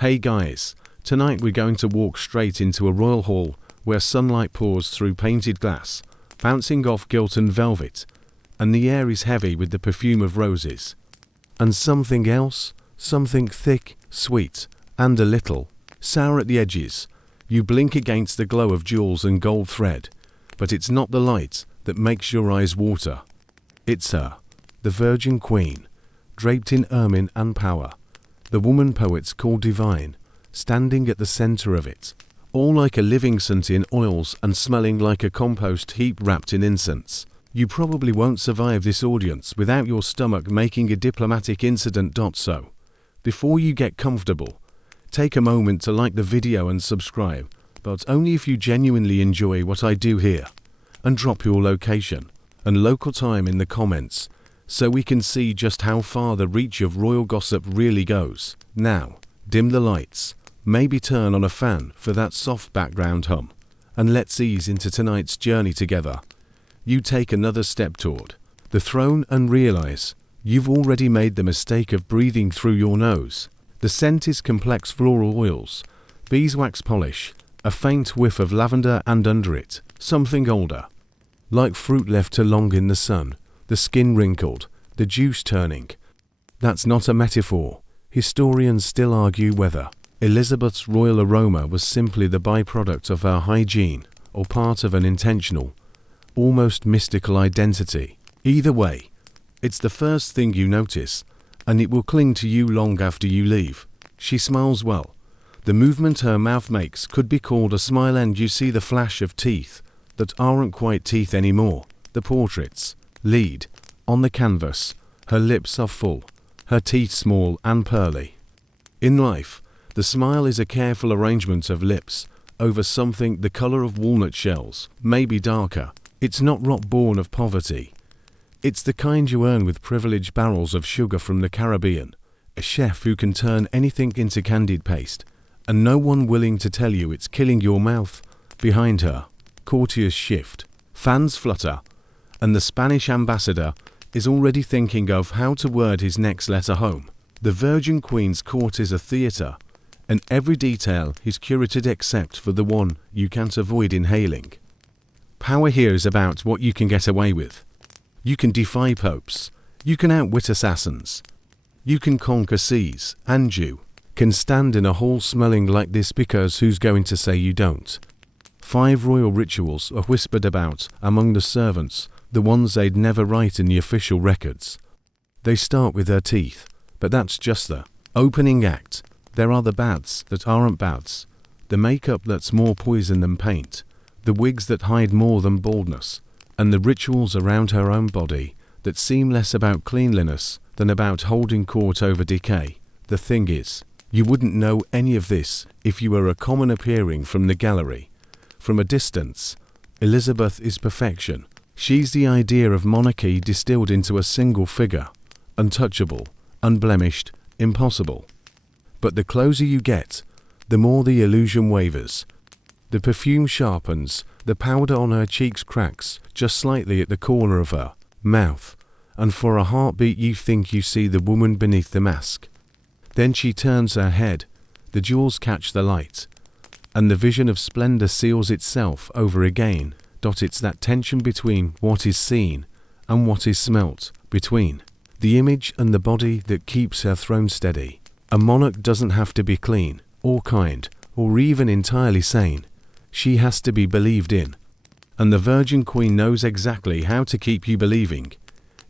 Hey guys, tonight we're going to walk straight into a royal hall where sunlight pours through painted glass, bouncing off gilt and velvet, and the air is heavy with the perfume of roses. And something else, something thick, sweet, and a little sour at the edges. You blink against the glow of jewels and gold thread, but it's not the light that makes your eyes water. It's her, the Virgin Queen, draped in ermine and power, the woman poets call divine, standing at the center of it, all like a living saint in oils and smelling like a compost heap wrapped in incense. You probably won't survive this audience without your stomach making a diplomatic incident. So, before you get comfortable, take a moment to like the video and subscribe, but only if you genuinely enjoy what I do here, and drop your location and local time in the comments so we can see just how far the reach of royal gossip really goes. Now, dim the lights, maybe turn on a fan for that soft background hum, and let's ease into tonight's journey together. You take another step toward the throne and realize you've already made the mistake of breathing through your nose. The scent is complex floral oils, beeswax polish, a faint whiff of lavender, and under it, something older, like fruit left too long in the sun, the skin wrinkled, the juice turning. That's not a metaphor. Historians still argue whether Elizabeth's royal aroma was simply the byproduct of her hygiene or part of an intentional, almost mystical identity. Either way, it's the first thing you notice, and it will cling to you long after you leave. She smiles well. The movement her mouth makes could be called a smile, and you see the flash of teeth that aren't quite teeth anymore. The portraits lead on the canvas. Her lips are full, her teeth small and pearly. In life, the smile is a careful arrangement of lips over something the color of walnut shells, maybe darker. It's not rot born of poverty. It's the kind you earn with privileged barrels of sugar from the Caribbean, a chef who can turn anything into candied paste, and no one willing to tell you it's killing your mouth. Behind her, courtiers shift, fans flutter, and the Spanish ambassador is already thinking of how to word his next letter home. The Virgin Queen's court is a theater, and every detail is curated except for the one you can't avoid inhaling. Power here is about what you can get away with. You can defy popes, you can outwit assassins, you can conquer seas, and you can stand in a hall smelling like this because who's going to say you don't? 5 royal rituals are whispered about among the servants, the ones they'd never write in the official records. They start with her teeth, but that's just the opening act. There are the baths that aren't baths, the makeup that's more poison than paint, the wigs that hide more than baldness, and the rituals around her own body that seem less about cleanliness than about holding court over decay. The thing is, you wouldn't know any of this if you were a commoner peering from the gallery. From a distance, Elizabeth is perfection. She's the idea of monarchy distilled into a single figure, untouchable, unblemished, impossible. But the closer you get, the more the illusion wavers. The perfume sharpens, the powder on her cheeks cracks just slightly at the corner of her mouth, and for a heartbeat you think you see the woman beneath the mask. Then she turns her head, the jewels catch the light, and the vision of splendor seals itself over again. It's that tension between what is seen and what is smelt, between the image and the body that keeps her throne steady. A monarch doesn't have to be clean, or kind, or even entirely sane. She has to be believed in. And the Virgin Queen knows exactly how to keep you believing,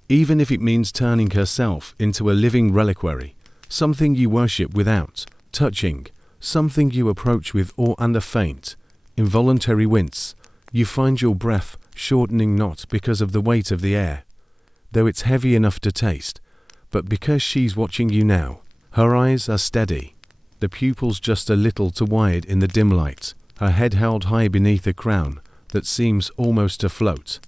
even if it means turning herself into a living reliquary, something you worship without touching, something you approach with awe and a faint, involuntary wince. You find your breath shortening not because of the weight of the air, though it's heavy enough to taste, but because she's watching you now. Her eyes are steady, the pupils just a little too wide in the dim light, her head held high beneath a crown that seems almost to float.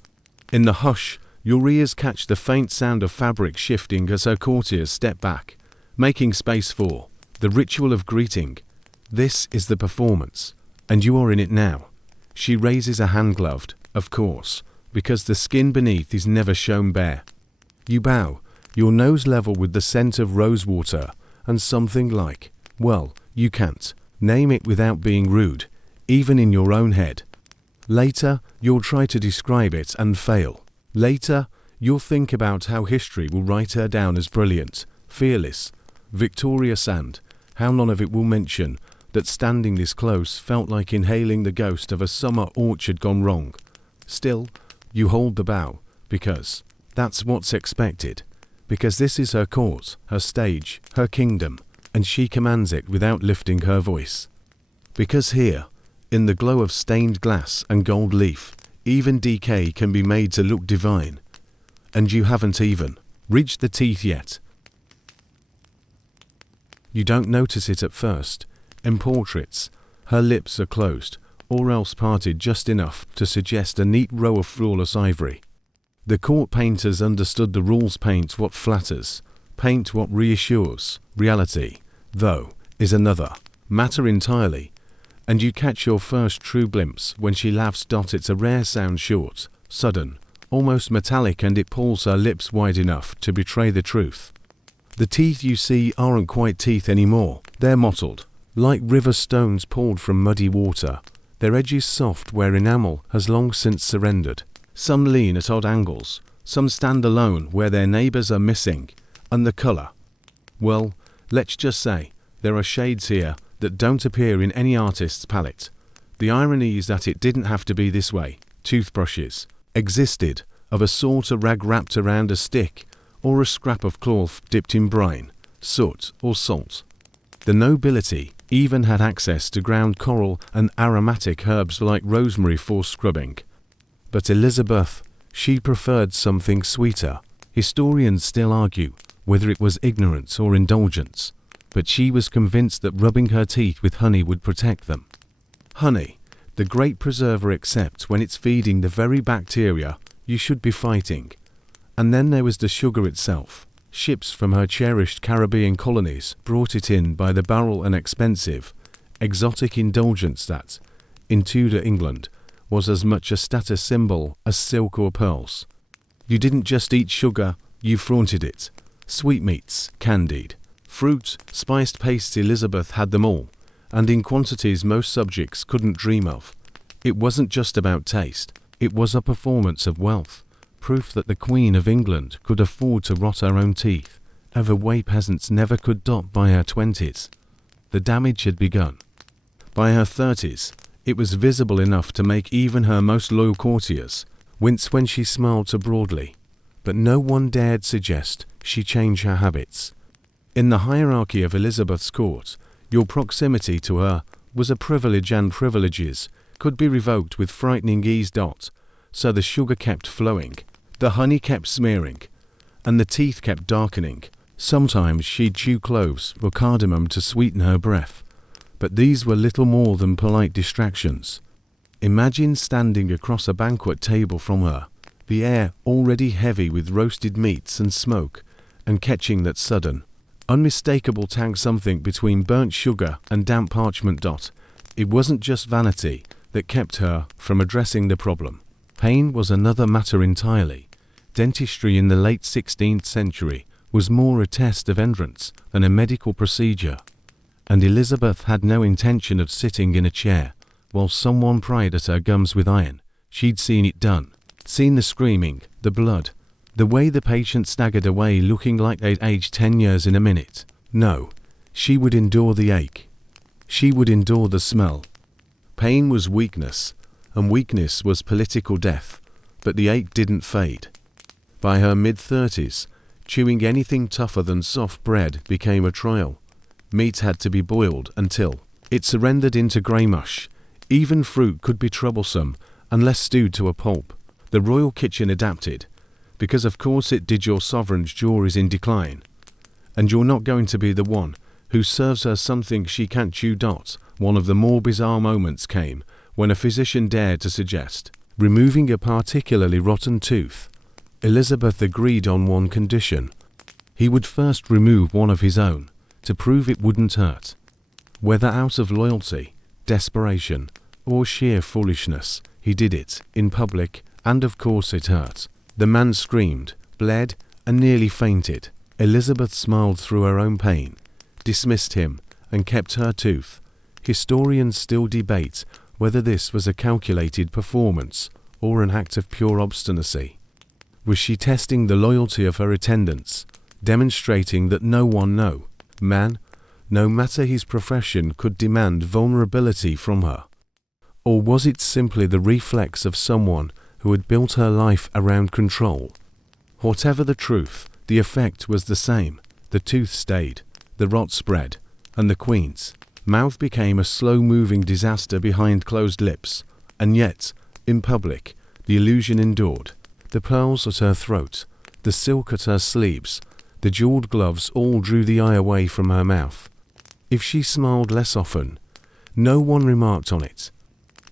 In the hush, your ears catch the faint sound of fabric shifting as her courtiers step back, making space for the ritual of greeting. This is the performance, and you are in it now. She raises a hand gloved, of course, because the skin beneath is never shown bare. You bow, your nose level with the scent of rosewater, and something like, well, You can't name it without being rude, even in your own head. Later, you'll try to describe it and fail. Later, you'll think about how history will write her down as brilliant, fearless, victorious, and how none of it will mention that standing this close felt like inhaling the ghost of a summer orchard gone wrong. Still, you hold the bow, because that's what's expected. Because this is her court, her stage, her kingdom, and she commands it without lifting her voice. Because here, in the glow of stained glass and gold leaf, even decay can be made to look divine. And you haven't even reached the teeth yet. You don't notice it at first. In portraits, her lips are closed, or else parted just enough to suggest a neat row of flawless ivory. The court painters understood the rules: paint what flatters, paint what reassures. Reality, though, is another matter entirely, and you catch your first true glimpse when she laughs. It's a rare sound, short, sudden, almost metallic, and it pulls her lips wide enough to betray the truth. The teeth you see aren't quite teeth anymore. They're mottled, like river stones pulled from muddy water, their edges soft where enamel has long since surrendered. Some lean at odd angles, some stand alone where their neighbors are missing, and the color. Well, let's just say, there are shades here that don't appear in any artist's palette. The irony is that it didn't have to be this way. Toothbrushes existed of a sort of rag wrapped around a stick, or a scrap of cloth dipped in brine, soot, or salt. The nobility even had access to ground coral and aromatic herbs like rosemary for scrubbing. But Elizabeth, she preferred something sweeter. Historians still argue whether it was ignorance or indulgence, but she was convinced that rubbing her teeth with honey would protect them. Honey, the great preserver, except when it's feeding the very bacteria you should be fighting. And then there was the sugar itself. Ships from her cherished Caribbean colonies brought it in by the barrel, an expensive, exotic indulgence that, in Tudor England, was as much a status symbol as silk or pearls. You didn't just eat sugar, you flaunted it. Sweetmeats, candied, fruit, spiced pastes, Elizabeth had them all, and in quantities most subjects couldn't dream of. It wasn't just about taste, it was a performance of wealth, proof that the Queen of England could afford to rot her own teeth, a way peasants never could. By her 20s, the damage had begun. By her 30s, it was visible enough to make even her most loyal courtiers wince when she smiled too broadly. But no one dared suggest she change her habits. In the hierarchy of Elizabeth's court, your proximity to her was a privilege, and privileges could be revoked with frightening ease. So the sugar kept flowing, the honey kept smearing, and the teeth kept darkening. Sometimes she'd chew cloves or cardamom to sweeten her breath, but these were little more than polite distractions. Imagine standing across a banquet table from her, the air already heavy with roasted meats and smoke, and catching that sudden, unmistakable tang, something between burnt sugar and damp parchment. It wasn't just vanity that kept her from addressing the problem. Pain was another matter entirely. Dentistry in the late 16th century was more a test of endurance than a medical procedure, and Elizabeth had no intention of sitting in a chair while someone pried at her gums with iron. She'd seen it done, seen the screaming, the blood, the way the patient staggered away looking like they'd aged 10 years in a minute. No, she would endure the ache. She would endure the smell. Pain was weakness, and weakness was political death, but the ache didn't fade. By her mid-30s, chewing anything tougher than soft bread became a trial. Meat had to be boiled until it surrendered into grey mush. Even fruit could be troublesome unless stewed to a pulp. The royal kitchen adapted, because of course it did. Your sovereign's jaw is in decline, and you're not going to be the one who serves her something she can't chew. One of the more bizarre moments came when a physician dared to suggest removing a particularly rotten tooth. Elizabeth agreed on one condition. He would first remove one of his own, to prove it wouldn't hurt. Whether out of loyalty, desperation, or sheer foolishness, he did it, in public, and of course it hurt. The man screamed, bled, and nearly fainted. Elizabeth smiled through her own pain, dismissed him, and kept her tooth. Historians still debate whether this was a calculated performance or an act of pure obstinacy. Was she testing the loyalty of her attendants, demonstrating that no man, no matter his profession, could demand vulnerability from her? Or was it simply the reflex of someone who had built her life around control? Whatever the truth, the effect was the same. The tooth stayed, the rot spread, and the Queen's mouth became a slow-moving disaster behind closed lips. And yet, in public, the illusion endured. The pearls at her throat, the silk at her sleeves, the jeweled gloves all drew the eye away from her mouth. If she smiled less often, no one remarked on it.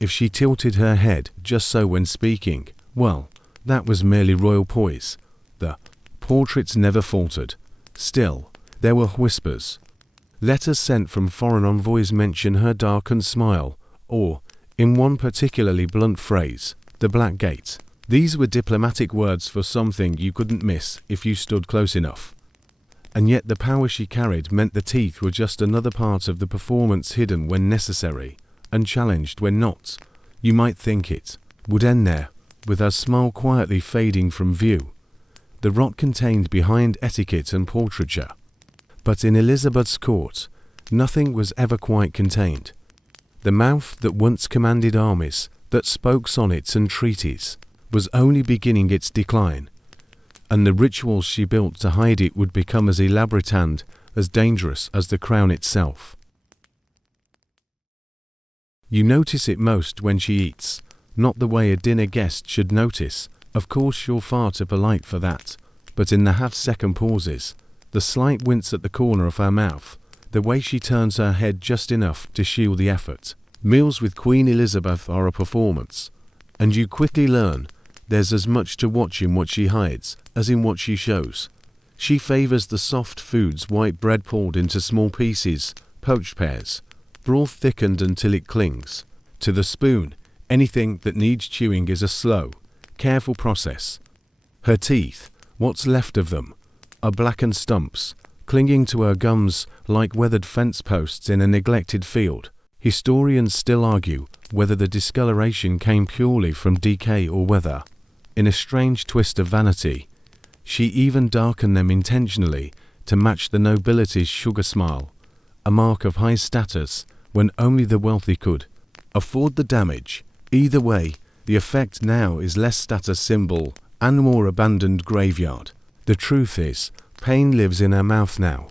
If she tilted her head just so when speaking, well, that was merely royal poise. The portraits never faltered. Still, there were whispers. Letters sent from foreign envoys mention her darkened smile, or, in one particularly blunt phrase, the Black Gate. These were diplomatic words for something you couldn't miss if you stood close enough. And yet the power she carried meant the teeth were just another part of the performance, hidden when necessary, and challenged when not. You might think it would end there, with her smile quietly fading from view, the rot contained behind etiquette and portraiture. But in Elizabeth's court, nothing was ever quite contained. The mouth that once commanded armies, that spoke sonnets and treaties, was only beginning its decline, and the rituals she built to hide it would become as elaborate and as dangerous as the crown itself. You notice it most when she eats, not the way a dinner guest should notice. Of course you're far too polite for that, but in the half-second pauses, the slight wince at the corner of her mouth, the way she turns her head just enough to shield the effort. Meals with Queen Elizabeth are a performance, and you quickly learn there's as much to watch in what she hides as in what she shows. She favors the soft foods, white bread pulled into small pieces, poached pears, broth thickened until it clings to the spoon. Anything that needs chewing is a slow, careful process. Her teeth, what's left of them, are blackened stumps, clinging to her gums like weathered fence posts in a neglected field. Historians still argue whether the discoloration came purely from decay or whether, in a strange twist of vanity, she even darkened them intentionally to match the nobility's sugar smile, a mark of high status when only the wealthy could afford the damage. Either way, the effect now is less status symbol and more abandoned graveyard. The truth is, pain lives in her mouth now.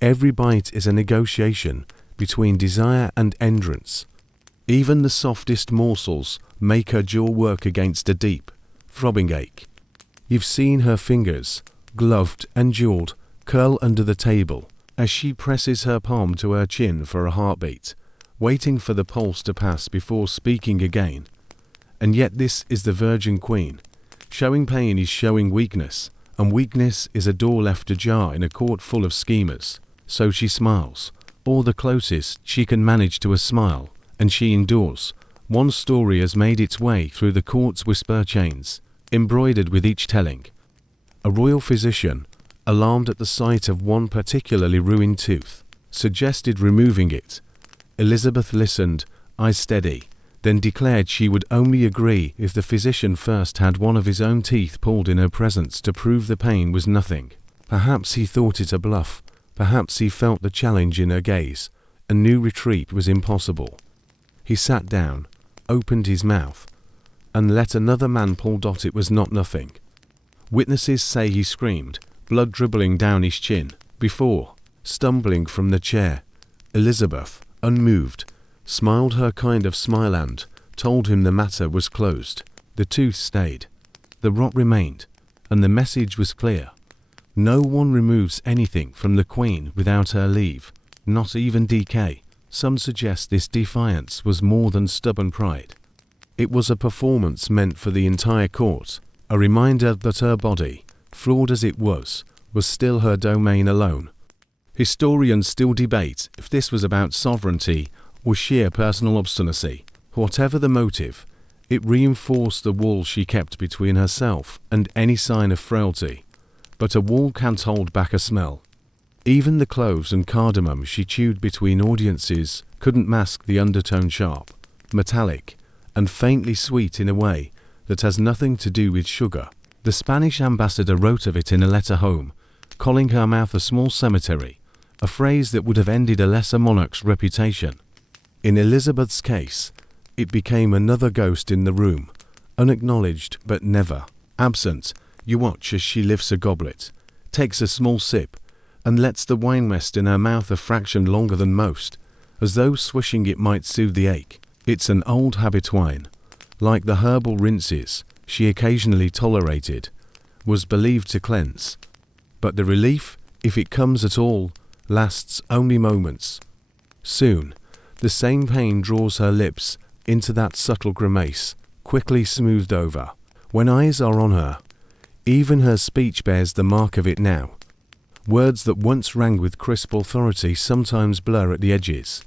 Every bite is a negotiation between desire and endurance. Even the softest morsels make her jaw work against a deep, throbbing ache. You've seen her fingers, gloved and jeweled, curl under the table as she presses her palm to her chin for a heartbeat, waiting for the pulse to pass before speaking again. And yet this is the Virgin Queen. Showing pain is showing weakness, and weakness is a door left ajar in a court full of schemers. So she smiles, or the closest she can manage to a smile, and she endures. One story has made its way through the court's whisper chains, embroidered with each telling. A royal physician, alarmed at the sight of one particularly ruined tooth, suggested removing it. Elizabeth listened, eyes steady, then declared she would only agree if the physician first had one of his own teeth pulled in her presence to prove the pain was nothing. Perhaps he thought it a bluff, perhaps he felt the challenge in her gaze, and knew retreat was impossible. He sat down, opened his mouth, and let another man pull. It was not nothing. Witnesses say he screamed, blood dribbling down his chin, before, stumbling from the chair. Elizabeth, unmoved, smiled her kind of smile and told him the matter was closed. The tooth stayed, the rot remained, and the message was clear. No one removes anything from the Queen without her leave, not even decay. Some suggest this defiance was more than stubborn pride. It was a performance meant for the entire court, a reminder that her body, flawed as it was still her domain alone. Historians still debate if this was about sovereignty or sheer personal obstinacy. Whatever the motive, it reinforced the wall she kept between herself and any sign of frailty. But a wall can't hold back a smell. Even the cloves and cardamom she chewed between audiences couldn't mask the undertone sharp, metallic, and faintly sweet in a way that has nothing to do with sugar. The Spanish ambassador wrote of it in a letter home, calling her mouth a small cemetery, a phrase that would have ended a lesser monarch's reputation. In Elizabeth's case, it became another ghost in the room, unacknowledged but never absent. You watch as she lifts a goblet, takes a small sip, and lets the wine rest in her mouth a fraction longer than most, as though swishing it might soothe the ache. It's an old habit wine. Like the herbal rinses she occasionally tolerated, was believed to cleanse. But the relief, if it comes at all, lasts only moments. Soon, the same pain draws her lips into that subtle grimace, quickly smoothed over. When eyes are on her, even her speech bears the mark of it now. Words that once rang with crisp authority sometimes blur at the edges.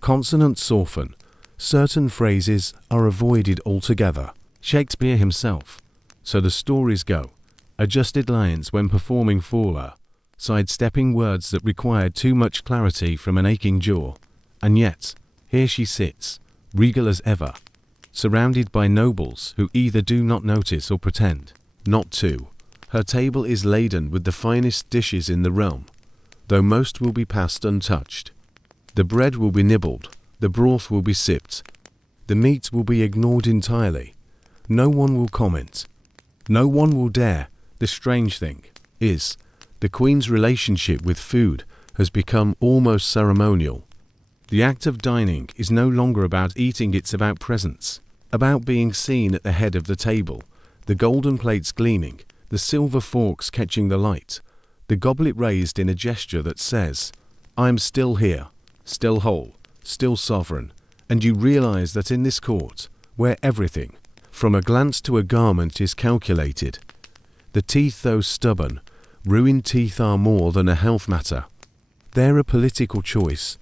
Consonants soften. Certain phrases are avoided altogether. Shakespeare himself, so the stories go, adjusted lines when performing for her, sidestepping words that required too much clarity from an aching jaw. And yet, here she sits, regal as ever, surrounded by nobles who either do not notice or pretend not to. Her table is laden with the finest dishes in the realm, though most will be passed untouched. The bread will be nibbled, the broth will be sipped, the meat will be ignored entirely. No one will comment. No one will dare. The strange thing is, the Queen's relationship with food has become almost ceremonial. The act of dining is no longer about eating, it's about presence, about being seen at the head of the table, the golden plates gleaming, the silver forks catching the light, the goblet raised in a gesture that says, "I'm still here, still whole, still sovereign." And you realize that in this court, where everything, from a glance to a garment, is calculated, the teeth, though stubborn, ruined teeth, are more than a health matter. They're a political choice.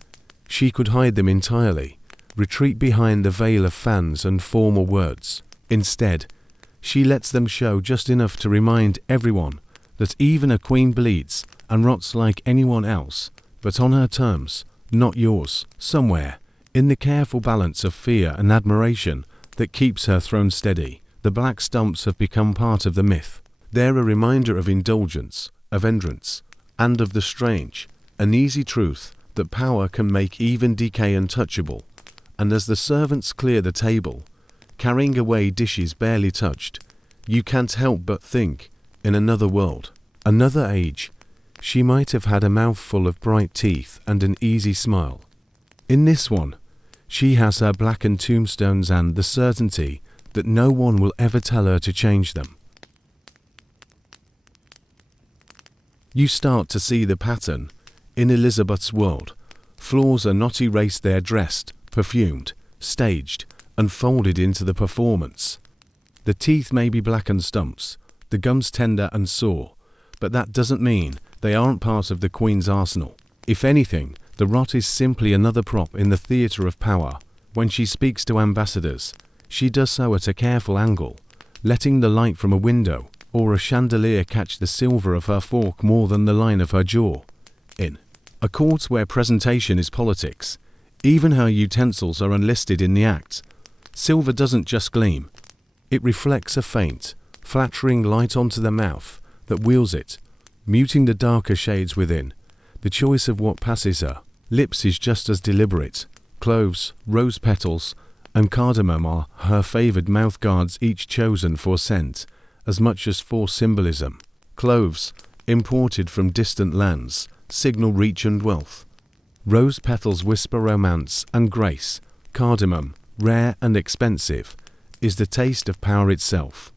She could hide them entirely, retreat behind the veil of fans and formal words. Instead, she lets them show just enough to remind everyone that even a queen bleeds and rots like anyone else, but on her terms, not yours. Somewhere, in the careful balance of fear and admiration that keeps her throne steady, the black stumps have become part of the myth. They're a reminder of indulgence, of entrance, and of the strange, uneasy truth that power can make even decay untouchable. And as the servants clear the table, carrying away dishes barely touched, you can't help but think, in another world, another age, she might have had a mouthful of bright teeth and an easy smile. In this one, she has her blackened tombstones and the certainty that no one will ever tell her to change them. You start to see the pattern. In Elizabeth's world, flaws are not erased, they're dressed, perfumed, staged, and folded into the performance. The teeth may be blackened stumps, the gums tender and sore, but that doesn't mean they aren't part of the Queen's arsenal. If anything, the rot is simply another prop in the theatre of power. When she speaks to ambassadors, she does so at a careful angle, letting the light from a window or a chandelier catch the silver of her fork more than the line of her jaw. In a court where presentation is politics, even her utensils are unlisted in the act. Silver doesn't just gleam. It reflects a faint, flattering light onto the mouth that wheels it, muting the darker shades within. The choice of what passes her lips is just as deliberate. Cloves, rose petals, and cardamom are her favored mouth guards, each chosen for scent as much as for symbolism. Cloves, imported from distant lands, signal reach and wealth. Rose petals whisper romance and grace. Cardamom, rare and expensive, is the taste of power itself.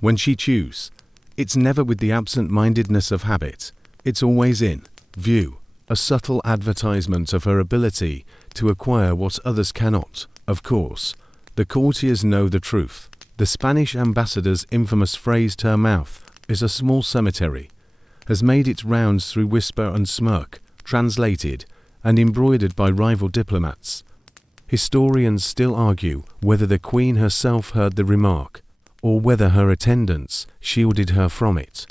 When she chews, it's never with the absent-mindedness of habit. It's always in view, a subtle advertisement of her ability to acquire what others cannot. Of course, the courtiers know the truth. The Spanish ambassador's infamous phrase, "her mouth is a small cemetery," has made its rounds through whisper and smirk, translated and embroidered by rival diplomats. Historians still argue whether the Queen herself heard the remark, or whether her attendants shielded her from it.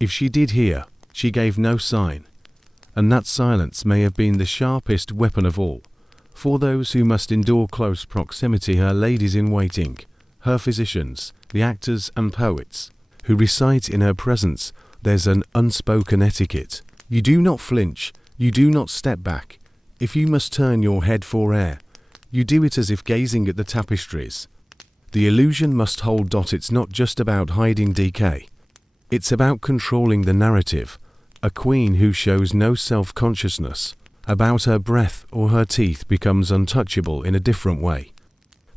If she did hear, she gave no sign. and that silence may have been the sharpest weapon of all. For those who must endure close proximity, her ladies-in-waiting, her physicians, the actors and poets, who recite in her presence, there's an unspoken etiquette. You do not flinch, you do not step back. If you must turn your head for air, you do it as if gazing at the tapestries. The illusion must hold. It's not just about hiding decay. It's about controlling the narrative. A queen who shows no self-consciousness about her breath or her teeth becomes untouchable in a different way.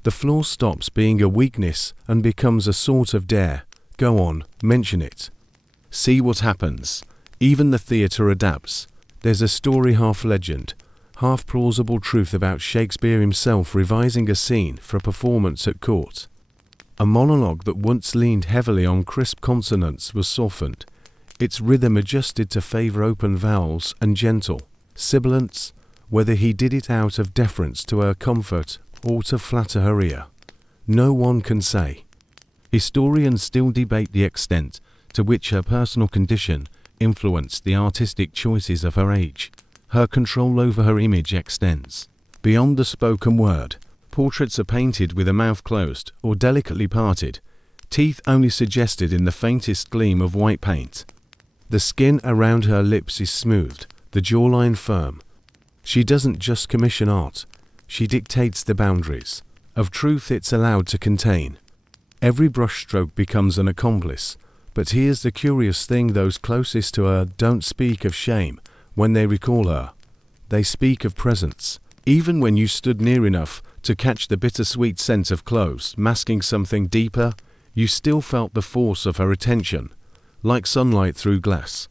The flaw stops being a weakness and becomes a sort of dare. Go on, mention it. See what happens. Even the theatre adapts. There's a story, half legend, half plausible truth about Shakespeare himself revising a scene for a performance at court. A monologue that once leaned heavily on crisp consonants was softened, its rhythm adjusted to favour open vowels and gentle sibilants, whether he did it out of deference to her comfort or to flatter her ear. No one can say. Historians still debate the extent to which her personal condition influenced the artistic choices of her age. Her control over her image extends beyond the spoken word. Portraits are painted with a mouth closed or delicately parted, teeth only suggested in the faintest gleam of white paint. The skin around her lips is smoothed, the jawline firm. She doesn't just commission art, she dictates the boundaries of truth it's allowed to contain. Every brushstroke becomes an accomplice, but here's the curious thing: those closest to her don't speak of shame when they recall her. They speak of presence. Even when you stood near enough to catch the bittersweet scent of cloves masking something deeper, you still felt the force of her attention, like sunlight through glass.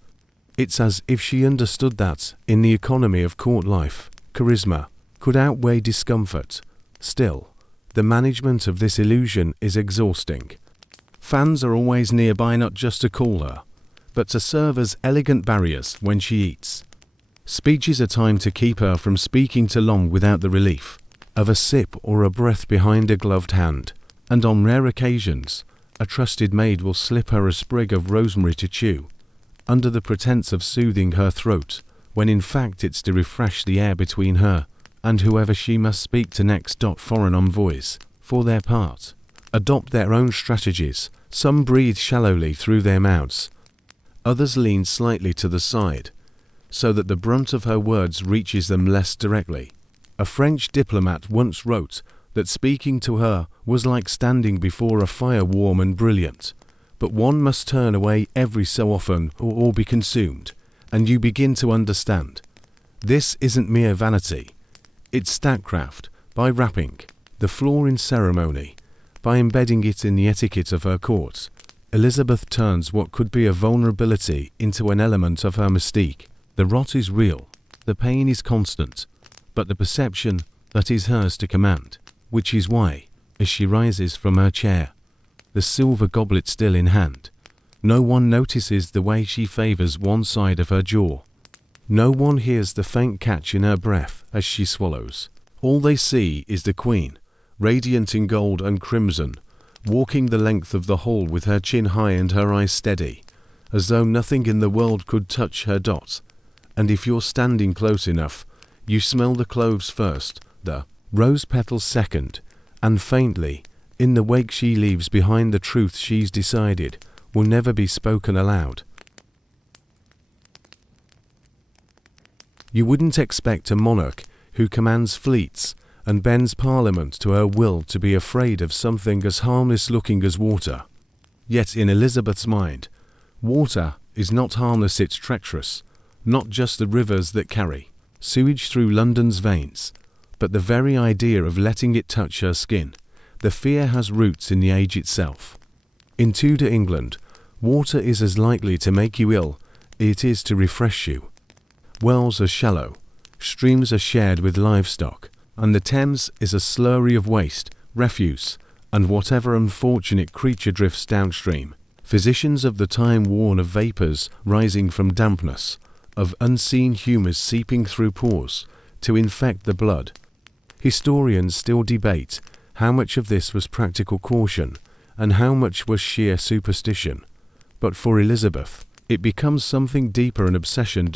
It's as if she understood that, in the economy of court life, charisma could outweigh discomfort. Still, the management of this illusion is exhausting. Fans are always nearby, not just to call her, but to serve as elegant barriers when she eats. Speeches are timed to keep her from speaking too long without the relief of a sip or a breath behind a gloved hand, and on rare occasions, a trusted maid will slip her a sprig of rosemary to chew, under the pretense of soothing her throat, when in fact it's to refresh the air between her and whoever she must speak to next. Foreign envoys, for their part, adopt their own strategies. Some breathe shallowly through their mouths, others lean slightly to the side, so that the brunt of her words reaches them less directly. A French diplomat once wrote that speaking to her was like standing before a fire warm and brilliant, but one must turn away every so often or be consumed, and you begin to understand. This isn't mere vanity. It's statecraft, by wrapping the flaw in ceremony, by embedding it in the etiquette of her court. Elizabeth turns what could be a vulnerability into an element of her mystique. The rot is real, the pain is constant, but the perception that is hers to command, which is why, as she rises from her chair, the silver goblet still in hand, no one notices the way she favors one side of her jaw. No one hears the faint catch in her breath as she swallows. All they see is the queen, radiant in gold and crimson, walking the length of the hall with her chin high and her eyes steady, as though nothing in the world could touch her. And if you're standing close enough, you smell the cloves first, the rose petals second, and faintly, in the wake she leaves behind, the truth she's decided will never be spoken aloud. You wouldn't expect a monarch who commands fleets and bends parliament to her will to be afraid of something as harmless looking as water. Yet in Elizabeth's mind, water is not harmless, it's treacherous. Not just the rivers that carry sewage through London's veins, but the very idea of letting it touch her skin. The fear has roots in the age itself. In Tudor England, water is as likely to make you ill as it is to refresh you. Wells are shallow, streams are shared with livestock, and the Thames is a slurry of waste, refuse, and whatever unfortunate creature drifts downstream. Physicians of the time warn of vapours rising from dampness, of unseen humours seeping through pores to infect the blood. Historians still debate how much of this was practical caution and how much was sheer superstition. But for Elizabeth, it becomes something deeper, an obsession.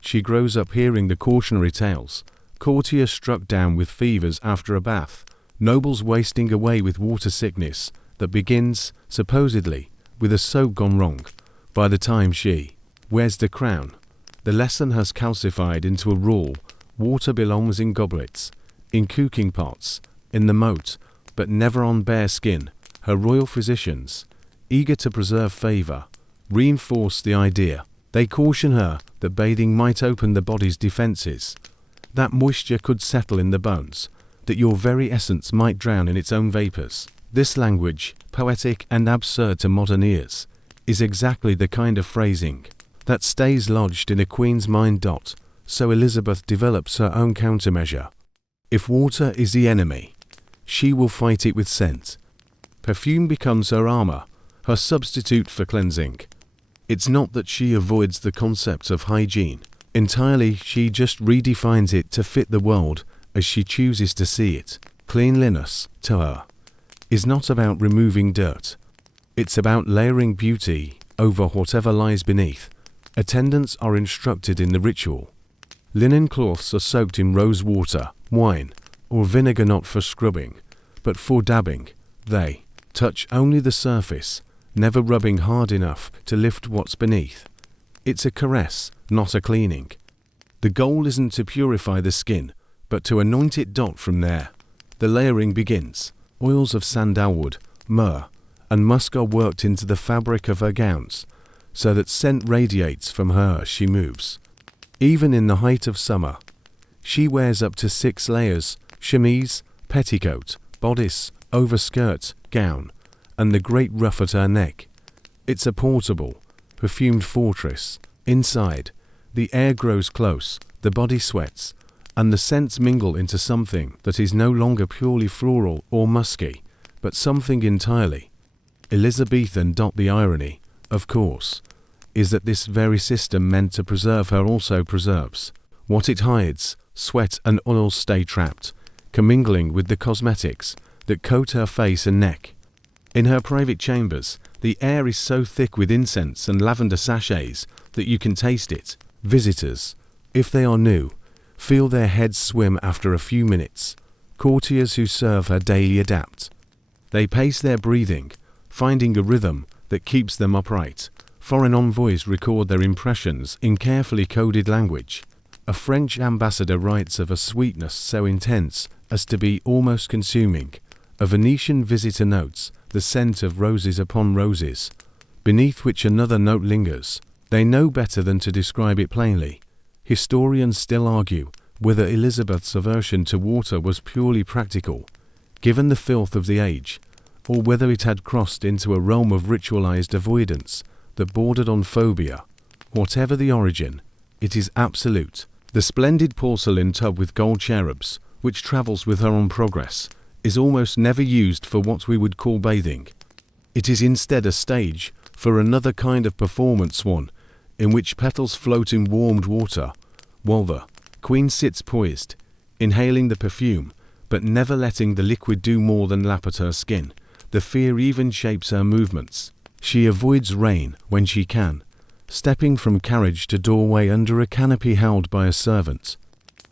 She grows up hearing the cautionary tales, courtiers struck down with fevers after a bath, nobles wasting away with water sickness that begins, supposedly, with a soap gone wrong. By the time she wears the crown, the lesson has calcified into a rule: water belongs in goblets, in cooking pots, in the moat, but never on bare skin. Her royal physicians, eager to preserve favor, reinforce the idea. They caution her that bathing might open the body's defenses, that moisture could settle in the bones, that your very essence might drown in its own vapors. This language, poetic and absurd to modern ears, is exactly the kind of phrasing that stays lodged in a queen's mind. So Elizabeth develops her own countermeasure. If water is the enemy, she will fight it with scent. Perfume becomes her armor, her substitute for cleansing. It's not that she avoids the concept of hygiene entirely, she just redefines it to fit the world as she chooses to see it. Cleanliness, to her, is not about removing dirt. It's about layering beauty over whatever lies beneath. Attendants are instructed in the ritual. Linen cloths are soaked in rose water, wine, or vinegar, not for scrubbing, but for dabbing. They touch only the surface, never rubbing hard enough to lift what's beneath. It's a caress, not a cleaning. The goal isn't to purify the skin, but to anoint it. From there, the layering begins. Oils of sandalwood, myrrh, and musk are worked into the fabric of her gowns, so that scent radiates from her as she moves. Even in the height of summer, she wears up to 6 layers: chemise, petticoat, bodice, overskirt, gown, and the great ruff at her neck. It's a portable, perfumed fortress. Inside, the air grows close, the body sweats, and the scents mingle into something that is no longer purely floral or musky, but something entirely Elizabethan. The irony, of course, is that this very system meant to preserve her also preserves. What it hides, sweat and oils stay trapped, commingling with the cosmetics that coat her face and neck. In her private chambers, the air is so thick with incense and lavender sachets that you can taste it. Visitors, if they are new, feel their heads swim after a few minutes. Courtiers who serve her daily adapt. They pace their breathing, finding a rhythm that keeps them upright. Foreign envoys record their impressions in carefully coded language. A French ambassador writes of a sweetness so intense as to be almost consuming. A Venetian visitor notes the scent of roses upon roses, beneath which another note lingers. They know better than to describe it plainly. Historians still argue whether Elizabeth's aversion to water was purely practical, given the filth of the age, or whether it had crossed into a realm of ritualized avoidance that bordered on phobia. Whatever the origin, it is absolute. The splendid porcelain tub with gold cherubs, which travels with her on progress, is almost never used for what we would call bathing. It is instead a stage for another kind of performance, one in which petals float in warmed water, while the queen sits poised, inhaling the perfume, but never letting the liquid do more than lap at her skin. The fear even shapes her movements. She avoids rain when she can, stepping from carriage to doorway under a canopy held by a servant.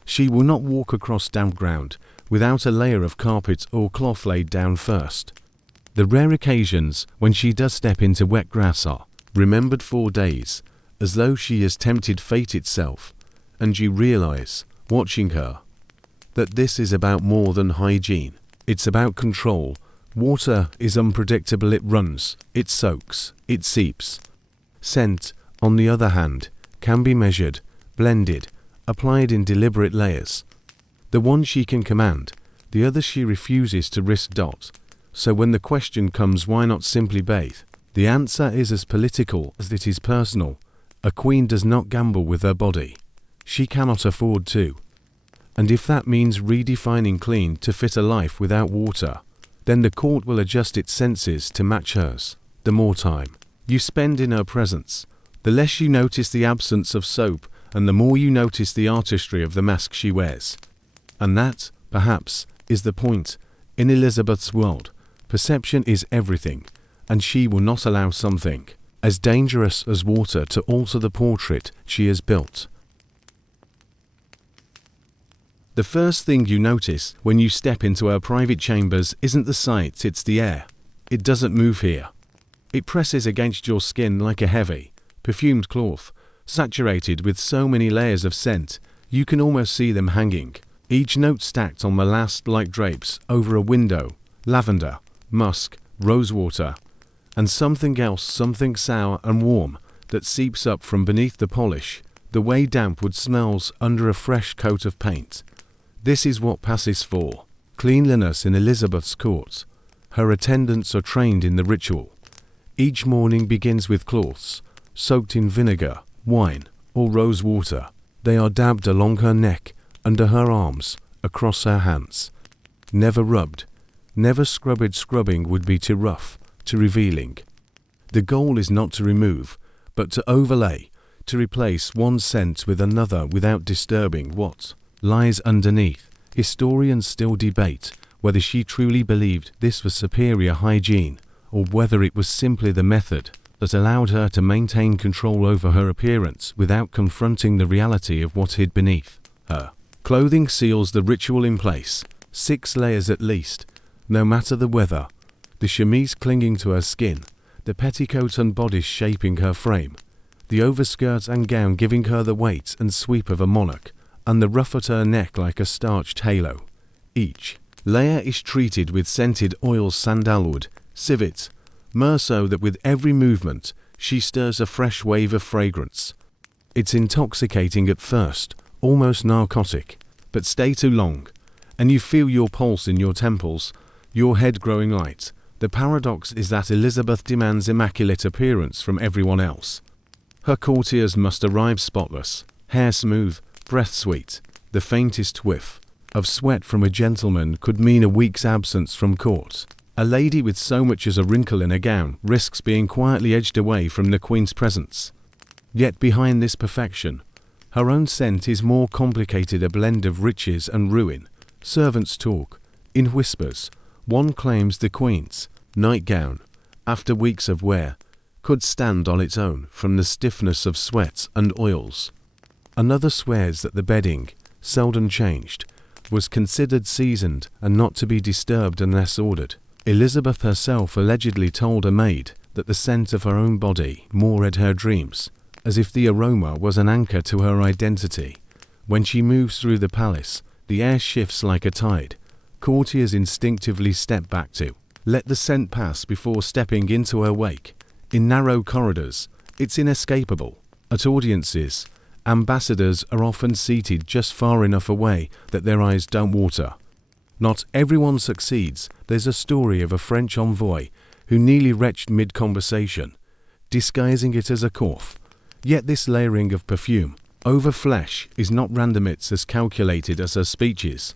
She will not walk across damp ground without a layer of carpet or cloth laid down first. The rare occasions when she does step into wet grass are remembered for days, as though she has tempted fate itself, and you realize, watching her, that this is about more than hygiene. It's about control. Water is unpredictable. It runs, it soaks, it seeps. Scent, on the other hand, can be measured, blended, applied in deliberate layers. The one she can command, the other she refuses to risk. So when the question comes, why not simply bathe? The answer is as political as it is personal. A queen does not gamble with her body. She cannot afford to. And if that means redefining clean to fit a life without water, then the court will adjust its senses to match hers. The more time you spend in her presence, the less you notice the absence of soap, and the more you notice the artistry of the mask she wears. And that, perhaps, is the point. In Elizabeth's world, perception is everything, and she will not allow something as dangerous as water to alter the portrait she has built. The first thing you notice when you step into her private chambers isn't the sights, it's the air. It doesn't move here. It presses against your skin like a heavy, perfumed cloth, saturated with so many layers of scent, you can almost see them hanging, each note stacked on the last like drapes over a window: lavender, musk, rosewater, and something else, something sour and warm, that seeps up from beneath the polish, the way damp wood smells under a fresh coat of paint. This is what passes for cleanliness in Elizabeth's court. Her attendants are trained in the ritual. Each morning begins with cloths, soaked in vinegar, wine, or rose water. They are dabbed along her neck, under her arms, across her hands. Never rubbed, never scrubbed. Scrubbing would be too rough, too revealing. The goal is not to remove, but to overlay, to replace one scent with another without disturbing what lies underneath. Historians still debate whether she truly believed this was superior hygiene, or whether it was simply the method that allowed her to maintain control over her appearance without confronting the reality of what hid beneath. Her clothing seals the ritual in place, 6 layers at least, no matter the weather. The chemise clinging to her skin, the petticoat and bodice shaping her frame, the overskirt and gown giving her the weight and sweep of a monarch, and the ruff at her neck like a starched halo. Each layer is treated with scented oils: sandalwood, civet, myrrh, so that with every movement she stirs a fresh wave of fragrance. It's intoxicating at first, almost narcotic, but stay too long, and you feel your pulse in your temples, your head growing light. The paradox is that Elizabeth demands immaculate appearance from everyone else. Her courtiers must arrive spotless, hair smooth, breath sweet. The faintest whiff of sweat from a gentleman could mean a week's absence from court. A lady with so much as a wrinkle in a gown risks being quietly edged away from the Queen's presence. Yet behind this perfection, her own scent is more complicated, a blend of riches and ruin. Servants talk in whispers. One claims the Queen's nightgown, after weeks of wear, could stand on its own from the stiffness of sweat and oils. Another swears that the bedding, seldom changed, was considered seasoned and not to be disturbed unless ordered. Elizabeth herself allegedly told a maid that the scent of her own body moored her dreams, as if the aroma was an anchor to her identity. When she moves through the palace, the air shifts like a tide. Courtiers instinctively step back to let the scent pass before stepping into her wake. In narrow corridors, it's inescapable. At audiences, ambassadors are often seated just far enough away that their eyes don't water. Not everyone succeeds. There's a story of a French envoy who nearly retched mid-conversation, disguising it as a cough. Yet this layering of perfume over flesh is not random, it's as calculated as her speeches.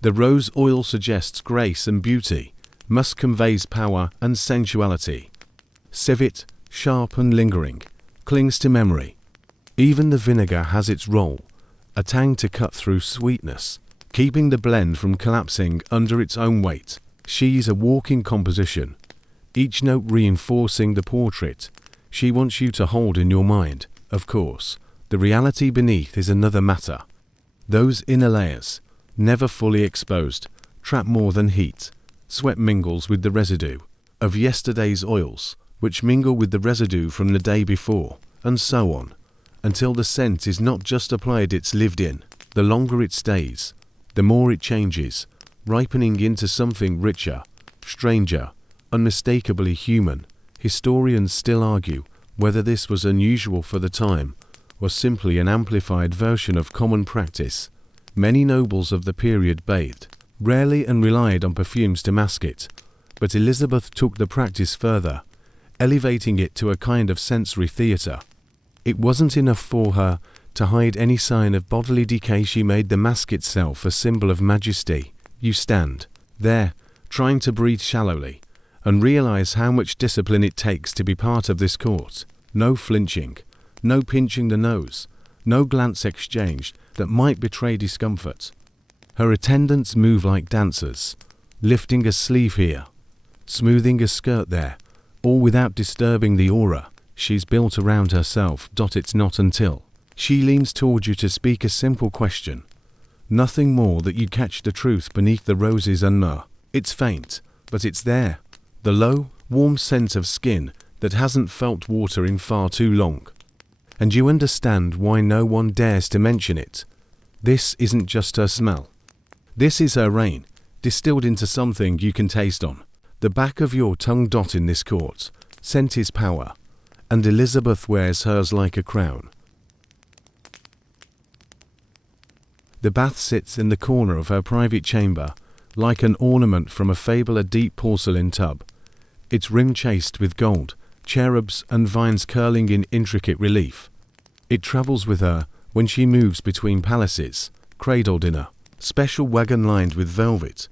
The rose oil suggests grace and beauty, musk conveys power and sensuality. Civet, sharp and lingering, clings to memory. Even the vinegar has its role, a tang to cut through sweetness, keeping the blend from collapsing under its own weight. She's a walking composition, each note reinforcing the portrait she wants you to hold in your mind. Of course, the reality beneath is another matter. Those inner layers, never fully exposed, trap more than heat. Sweat mingles with the residue of yesterday's oils, which mingle with the residue from the day before, and so on, until the scent is not just applied, it's lived in. The longer it stays, the more it changes, ripening into something richer, stranger, unmistakably human. Historians still argue whether this was unusual for the time, or simply an amplified version of common practice. Many nobles of the period bathed rarely and relied on perfumes to mask it, but Elizabeth took the practice further, elevating it to a kind of sensory theatre. It wasn't enough for her to hide any sign of bodily decay. She made the mask itself a symbol of majesty. You stand there, trying to breathe shallowly, and realize how much discipline it takes to be part of this court. No flinching, no pinching the nose, no glance exchanged that might betray discomfort. Her attendants move like dancers, lifting a sleeve here, smoothing a skirt there, all without disturbing the aura she's built around herself. It's not until she leans toward you to speak a simple question, Nothing more that you catch the truth beneath the roses and myrrh. It's faint, but it's there. The low, warm scent of skin that hasn't felt water in far too long. And you understand why no one dares to mention it. This isn't just her smell. This is her rain, distilled into something you can taste on the back of your tongue. In this court, scent is power, and Elizabeth wears hers like a crown. The bath sits in the corner of her private chamber, like an ornament from a fable, a deep porcelain tub, its rim chased with gold, cherubs and vines curling in intricate relief. It travels with her when she moves between palaces, cradled in a special wagon lined with velvet.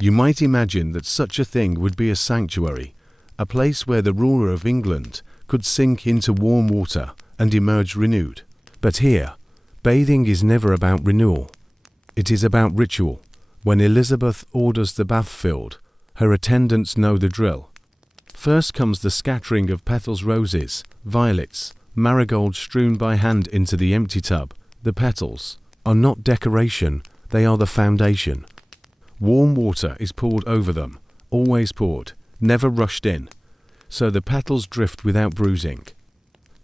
You might imagine that such a thing would be a sanctuary, a place where the ruler of England could sink into warm water and emerge renewed. But here, bathing is never about renewal. It is about ritual. When Elizabeth orders the bath filled, her attendants know the drill. First comes the scattering of petals, roses, violets, marigolds strewn by hand into the empty tub. The petals are not decoration, they are the foundation. Warm water is poured over them, always poured, never rushed in, so the petals drift without bruising.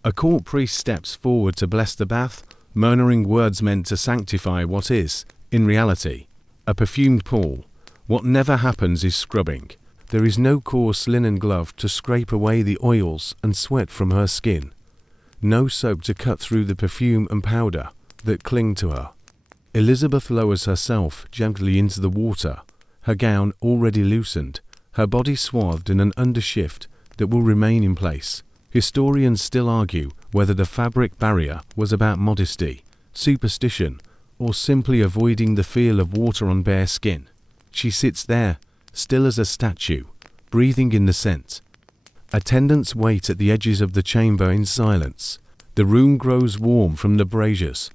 A court priest steps forward to bless the bath, murmuring words meant to sanctify what is, in reality, a perfumed pool. What never happens is scrubbing. There is no coarse linen glove to scrape away the oils and sweat from her skin. No soap to cut through the perfume and powder that cling to her. Elizabeth lowers herself gently into the water, her gown already loosened, her body swathed in an undershift that will remain in place. Historians still argue whether the fabric barrier was about modesty, superstition, or simply avoiding the feel of water on bare skin. She sits there, still as a statue, breathing in the scent. Attendants wait at the edges of the chamber in silence. The room grows warm from the braziers,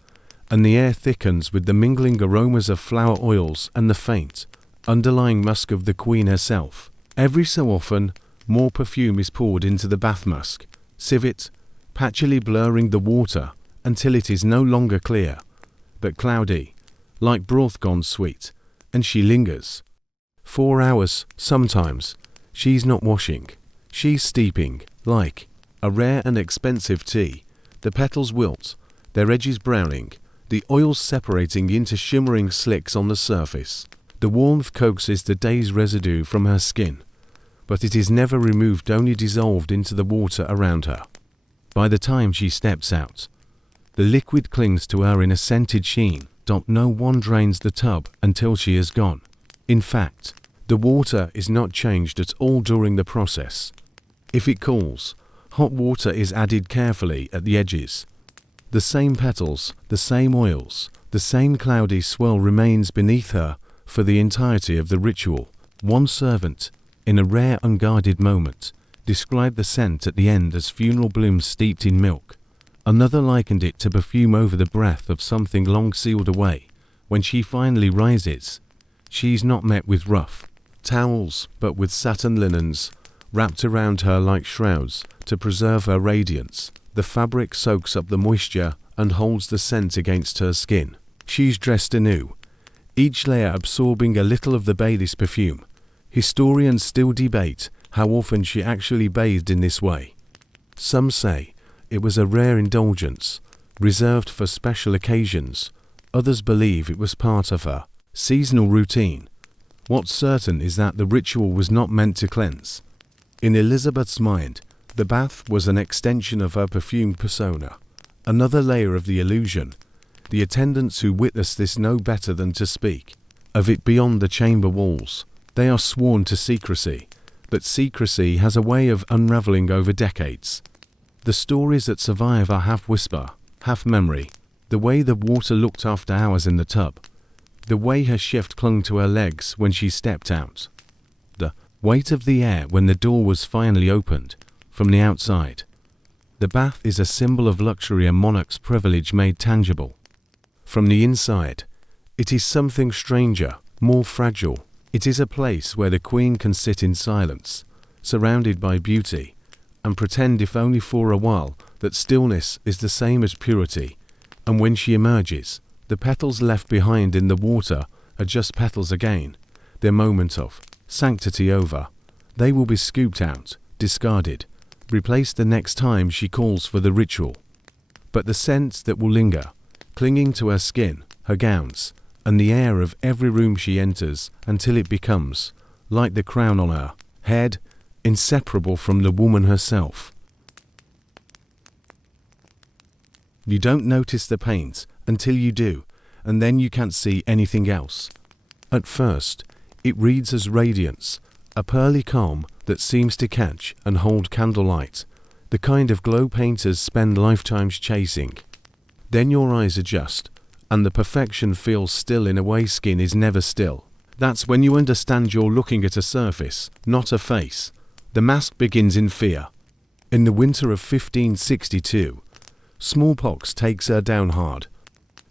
and the air thickens with the mingling aromas of flower oils and the faint, underlying musk of the Queen herself. Every so often, more perfume is poured into the bath musk, civet, patchily blurring the water until it is no longer clear, but cloudy, like broth gone sweet, and she lingers. 4 hours, sometimes. She's not washing. She's steeping, like a rare and expensive tea. The petals wilt, their edges browning, the oils separating into shimmering slicks on the surface. The warmth coaxes the day's residue from her skin, but it is never removed, only dissolved into the water around her. By the time she steps out, the liquid clings to her in a scented sheen. No one drains the tub until she is gone. In fact, the water is not changed at all during the process. If it cools, hot water is added carefully at the edges. The same petals, the same oils, the same cloudy swirl remains beneath her for the entirety of the ritual. One servant, in a rare unguarded moment, described the scent at the end as funeral blooms steeped in milk. Another likened it to perfume over the breath of something long sealed away. When she finally rises, she's not met with rough towels, but with satin linens wrapped around her like shrouds to preserve her radiance. The fabric soaks up the moisture and holds the scent against her skin. She's dressed anew, each layer absorbing a little of the bath's perfume. Historians still debate how often she actually bathed in this way. Some say it was a rare indulgence, reserved for special occasions. Others believe it was part of her seasonal routine. What's certain is that the ritual was not meant to cleanse. In Elizabeth's mind, the bath was an extension of her perfumed persona, another layer of the illusion. The attendants who witness this know better than to speak of it beyond the chamber walls. They are sworn to secrecy, but secrecy has a way of unraveling over decades. The stories that survive are half whisper, half memory. The way the water looked after hours in the tub, the way her shift clung to her legs when she stepped out, the weight of the air when the door was finally opened from the outside. The bath is a symbol of luxury, a monarch's privilege made tangible. From the inside, it is something stranger, more fragile. It is a place where the Queen can sit in silence, surrounded by beauty, and pretend, if only for a while, that stillness is the same as purity. And when she emerges, The petals left behind in the water are just petals again. Their moment of sanctity over. They will be scooped out, discarded, replaced the next time she calls for the ritual. But the scent that will linger, clinging to her skin, her gowns, and the air of every room she enters until it becomes, like the crown on her head, inseparable from the woman herself. You don't notice the paint until you do, and then you can't see anything else. At first, it reads as radiance, a pearly calm that seems to catch and hold candlelight, the kind of glow painters spend lifetimes chasing. Then your eyes adjust, and the perfection feels still in a way skin is never still. That's when you understand you're looking at a surface, not a face. The mask begins in fear. In the winter of 1562, smallpox takes her down hard.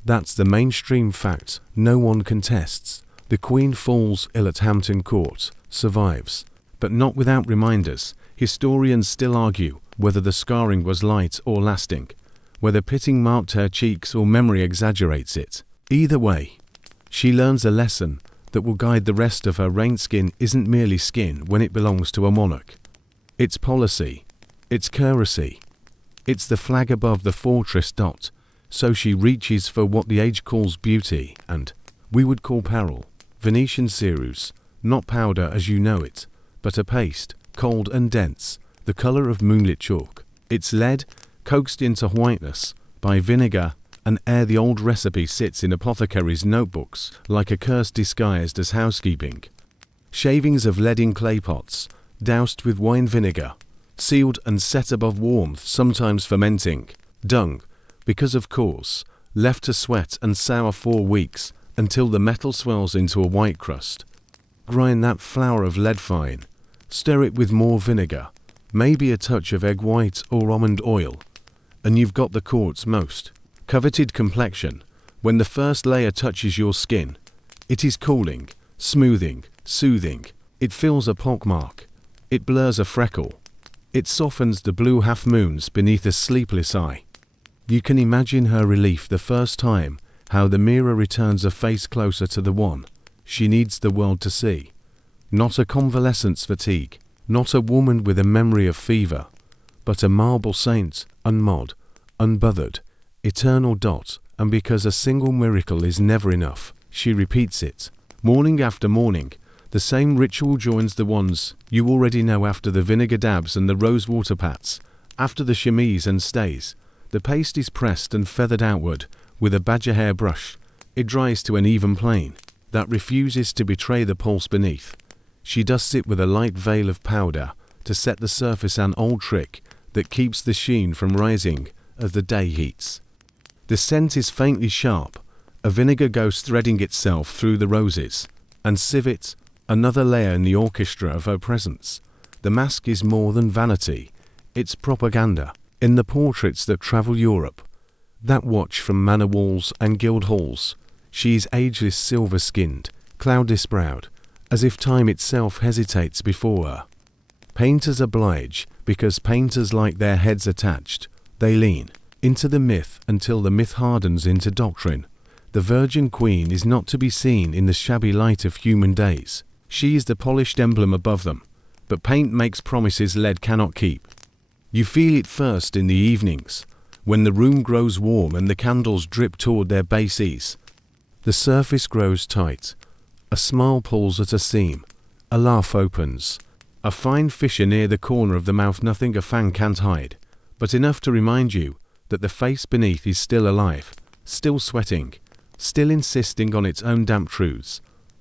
That's the mainstream fact no one contests. The Queen falls ill at Hampton Court, survives, but not without reminders. Historians still argue whether the scarring was light or lasting, whether pitting marked her cheeks or memory exaggerates it. Either way, she learns a lesson that will guide the rest of her reign. Skin isn't merely skin when it belongs to a monarch. It's policy, it's courtesy, it's the flag above the fortress. So she reaches for what the age calls beauty and we would call peril. Venetian ceruse, not powder as you know it, but a paste, cold and dense, the color of moonlit chalk. It's lead, coaxed into whiteness by vinegar and air. The old recipe sits in apothecaries' notebooks like a curse disguised as housekeeping. Shavings of lead in clay pots, doused with wine vinegar, sealed and set above warmth, sometimes fermenting. Dung, because of course, left to sweat and sour 4 weeks until the metal swells into a white crust. Grind that flour of lead fine, stir it with more vinegar, maybe a touch of egg white or almond oil, and you've got the court's most coveted complexion. When the first layer touches your skin, it is cooling, smoothing, soothing. It fills a pockmark, it blurs a freckle, it softens the blue half-moons beneath a sleepless eye. You can imagine her relief the first time, how the mirror returns a face closer to the one she needs the world to see. Not a convalescence fatigue, not a woman with a memory of fever, but a marble saint, unmod, unbothered, eternal. And because a single miracle is never enough, she repeats it. Morning after morning, the same ritual joins the ones you already know. After the vinegar dabs and the rosewater pats, after the chemise and stays, the paste is pressed and feathered outward with a badger hair brush. It dries to an even plane that refuses to betray the pulse beneath. She dusts it with a light veil of powder to set the surface, an old trick that keeps the sheen from rising as the day heats. The scent is faintly sharp, a vinegar ghost threading itself through the roses, and civet, another layer in the orchestra of her presence. The mask is more than vanity, it's propaganda. In the portraits that travel Europe, that watch from manor walls and guild halls, she is ageless, silver-skinned, cloudless-browed, as if time itself hesitates before her. Painters oblige, because painters like their heads attached. They lean into the myth until the myth hardens into doctrine. The Virgin Queen is not to be seen in the shabby light of human days. She is the polished emblem above them, but paint makes promises lead cannot keep. You feel it first in the evenings, when the room grows warm and the candles drip toward their bases. The surface grows tight, a smile pulls at a seam, a laugh opens, a fine fissure near the corner of the mouth, nothing a fang can't hide, but enough to remind you that the face beneath is still alive, still sweating, still insisting on its own damp truths.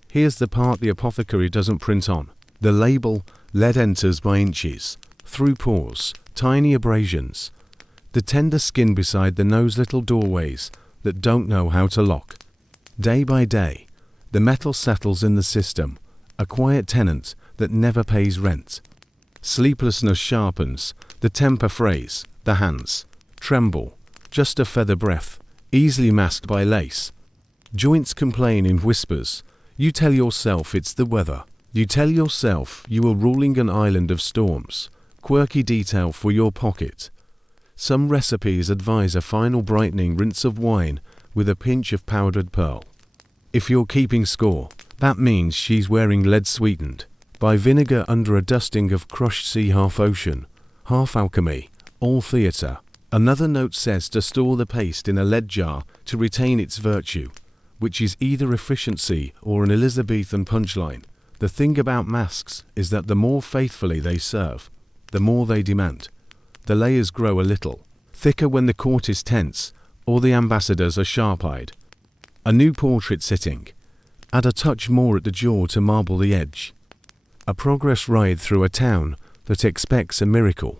Here's the part the apothecary doesn't print on. The label, lead enters by inches, through pores, tiny abrasions, the tender skin beside the nose, little doorways that don't know how to lock. Day by day, the metal settles in the system, a quiet tenant that never pays rent. Sleeplessness sharpens, the temper frays, the hands tremble, just a feather breath, easily masked by lace. Joints complain in whispers. You tell yourself it's the weather. You tell yourself you are ruling an island of storms. Quirky detail for your pocket. Some recipes advise a final brightening rinse of wine with a pinch of powdered pearl. If you're keeping score, that means she's wearing lead sweetened by vinegar under a dusting of crushed sea, half ocean, half alchemy, all theatre. Another note says to store the paste in a lead jar to retain its virtue, which is either efficiency or an Elizabethan punchline. The thing about masks is that the more faithfully they serve, the more they demand. The layers grow a little thicker when the court is tense or the ambassadors are sharp-eyed. A new portrait sitting. Add a touch more at the jaw to marble the edge. A progress ride through a town that expects a miracle.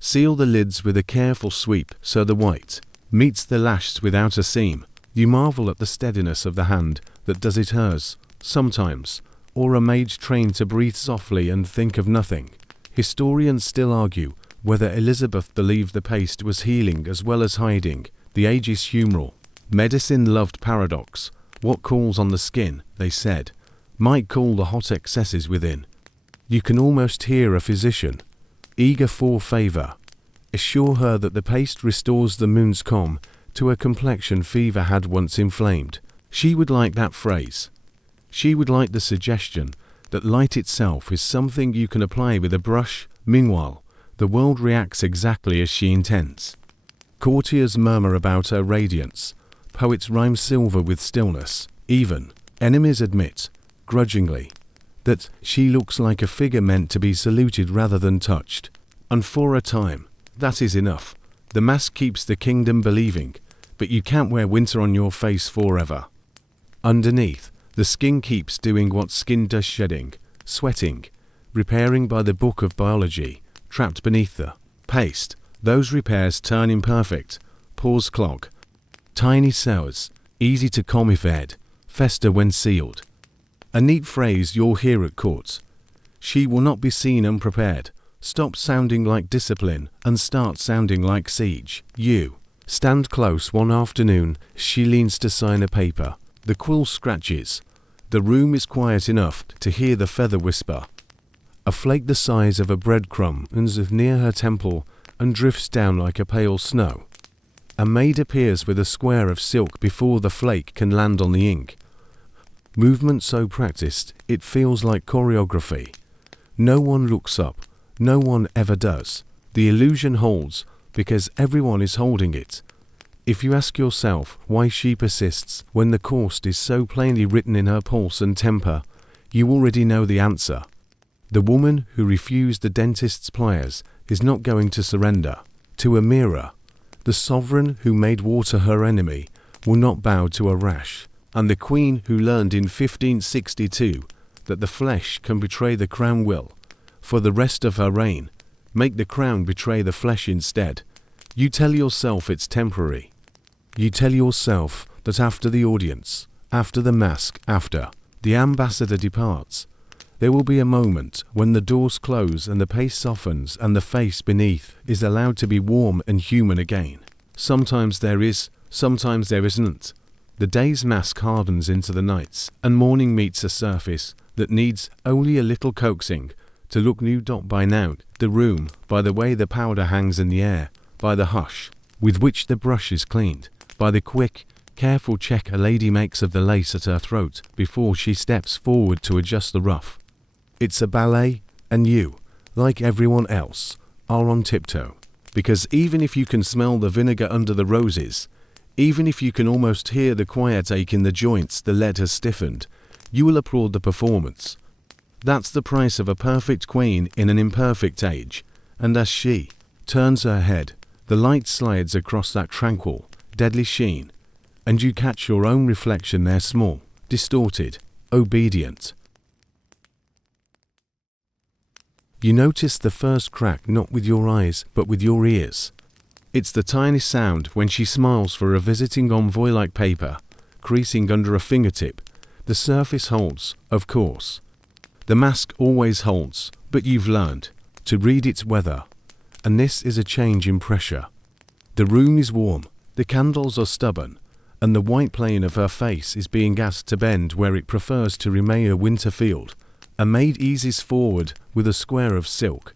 Seal the lids with a careful sweep so the white meets the lashes without a seam. You marvel at the steadiness of the hand that does it hers, sometimes, or a maid trained to breathe softly and think of nothing. Historians still argue whether Elizabeth believed the paste was healing as well as hiding. The age is humoral. Medicine loved paradox. What calls on the skin, they said, might cool the hot excesses within. You can almost hear a physician, eager for favor, assure her that the paste restores the moon's calm to a complexion fever had once inflamed. She would like that phrase. She would like the suggestion that light itself is something you can apply with a brush. Meanwhile, the world reacts exactly as she intends. Courtiers murmur about her radiance. Poets rhyme silver with stillness. Even enemies admit, grudgingly, that she looks like a figure meant to be saluted rather than touched. And for a time, that is enough. The mask keeps the kingdom believing, but you can't wear winter on your face forever. Underneath, the skin keeps doing what skin does, shedding, sweating, repairing by the book of biology. Trapped beneath the paste, those repairs turn imperfect, pores clog. Tiny cells, easy to comb if aired, fester when sealed. A neat phrase you'll hear at court. She will not be seen unprepared. Stop sounding like discipline and start sounding like siege. You stand close one afternoon. She leans to sign a paper. The quill scratches. The room is quiet enough to hear the feather whisper. A flake the size of a breadcrumb lands near her temple and drifts down like a pale snow. A maid appears with a square of silk before the flake can land on the ink. Movement so practiced, it feels like choreography. No one looks up. No one ever does. The illusion holds because everyone is holding it. If you ask yourself why she persists when the cost is so plainly written in her pulse and temper, you already know the answer. The woman who refused the dentist's pliers is not going to surrender to a mirror. The sovereign who made water her enemy will not bow to a rash. And the queen who learned in 1562 that the flesh can betray the crown will, for the rest of her reign, make the crown betray the flesh instead. You tell yourself it's temporary. You tell yourself that after the audience, after the mask, after the ambassador departs, there will be a moment when the doors close and the pace softens and the face beneath is allowed to be warm and human again. Sometimes there is, sometimes there isn't. The day's mask hardens into the night's, and morning meets a surface that needs only a little coaxing to look new. By now, the room, by the way the powder hangs in the air, by the hush with which the brush is cleaned, by the quick, careful check a lady makes of the lace at her throat before she steps forward to adjust the ruff. It's a ballet, and you, like everyone else, are on tiptoe, because even if you can smell the vinegar under the roses, even if you can almost hear the quiet ache in the joints the lead has stiffened, you will applaud the performance. That's the price of a perfect queen in an imperfect age, and as she turns her head, the light slides across that tranquil, deadly sheen, and you catch your own reflection there, small, distorted, obedient. You notice the first crack not with your eyes but with your ears. It's the tiny sound when she smiles for a visiting envoy like paper, creasing under a fingertip. The surface holds, of course. The mask always holds, but you've learned to read its weather, and this is a change in pressure. The room is warm, the candles are stubborn, and the white plane of her face is being asked to bend where it prefers to remain a winter field. A maid eases forward with a square of silk,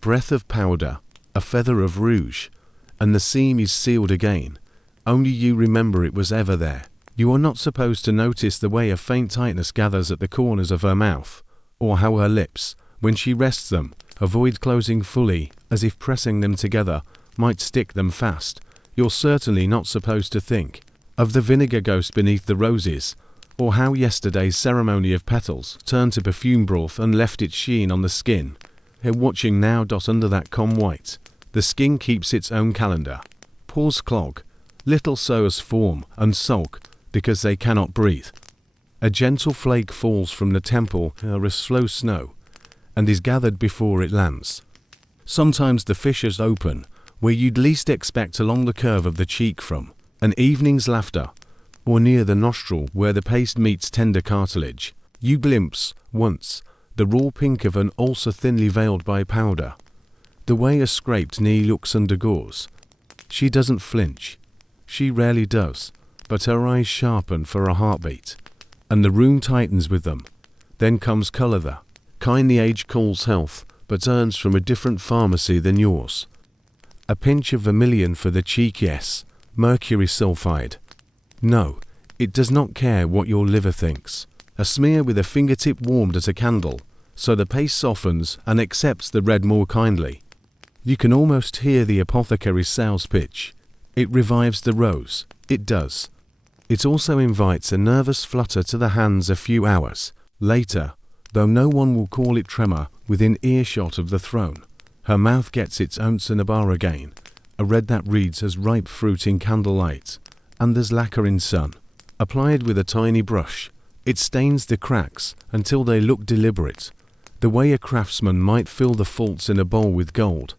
breath of powder, a feather of rouge, and the seam is sealed again. Only you remember it was ever there. You are not supposed to notice the way a faint tightness gathers at the corners of her mouth, or how her lips, when she rests them, avoid closing fully, as if pressing them together might stick them fast. You're certainly not supposed to think of the vinegar ghost beneath the roses, or how yesterday's ceremony of petals turned to perfume broth and left its sheen on the skin. Here watching now. Under that calm white, the skin keeps its own calendar. Pores clog, little sours form and sulk because they cannot breathe. A gentle flake falls from the temple as slow snow, and is gathered before it lands. Sometimes the fissures open where you'd least expect, along the curve of the cheek from an evening's laughter, or near the nostril where the paste meets tender cartilage. You glimpse, once, the raw pink of an ulcer thinly veiled by powder. The way a scraped knee looks under gauze. She doesn't flinch. She rarely does, but her eyes sharpen for a heartbeat, and the room tightens with them. Then comes color, the kind the age calls health, but earns from a different pharmacy than yours. A pinch of vermilion for the cheek, yes, mercury sulfide. No, it does not care what your liver thinks. A smear with a fingertip warmed at a candle, so the paste softens and accepts the red more kindly. You can almost hear the apothecary's sales pitch. It revives the rose, it does. It also invites a nervous flutter to the hands a few hours later, though no one will call it tremor within earshot of the throne. Her mouth gets its own cinnabar again, a red that reads as ripe fruit in candlelight, and as lacquer in sun. Applied with a tiny brush, it stains the cracks until they look deliberate, the way a craftsman might fill the faults in a bowl with gold.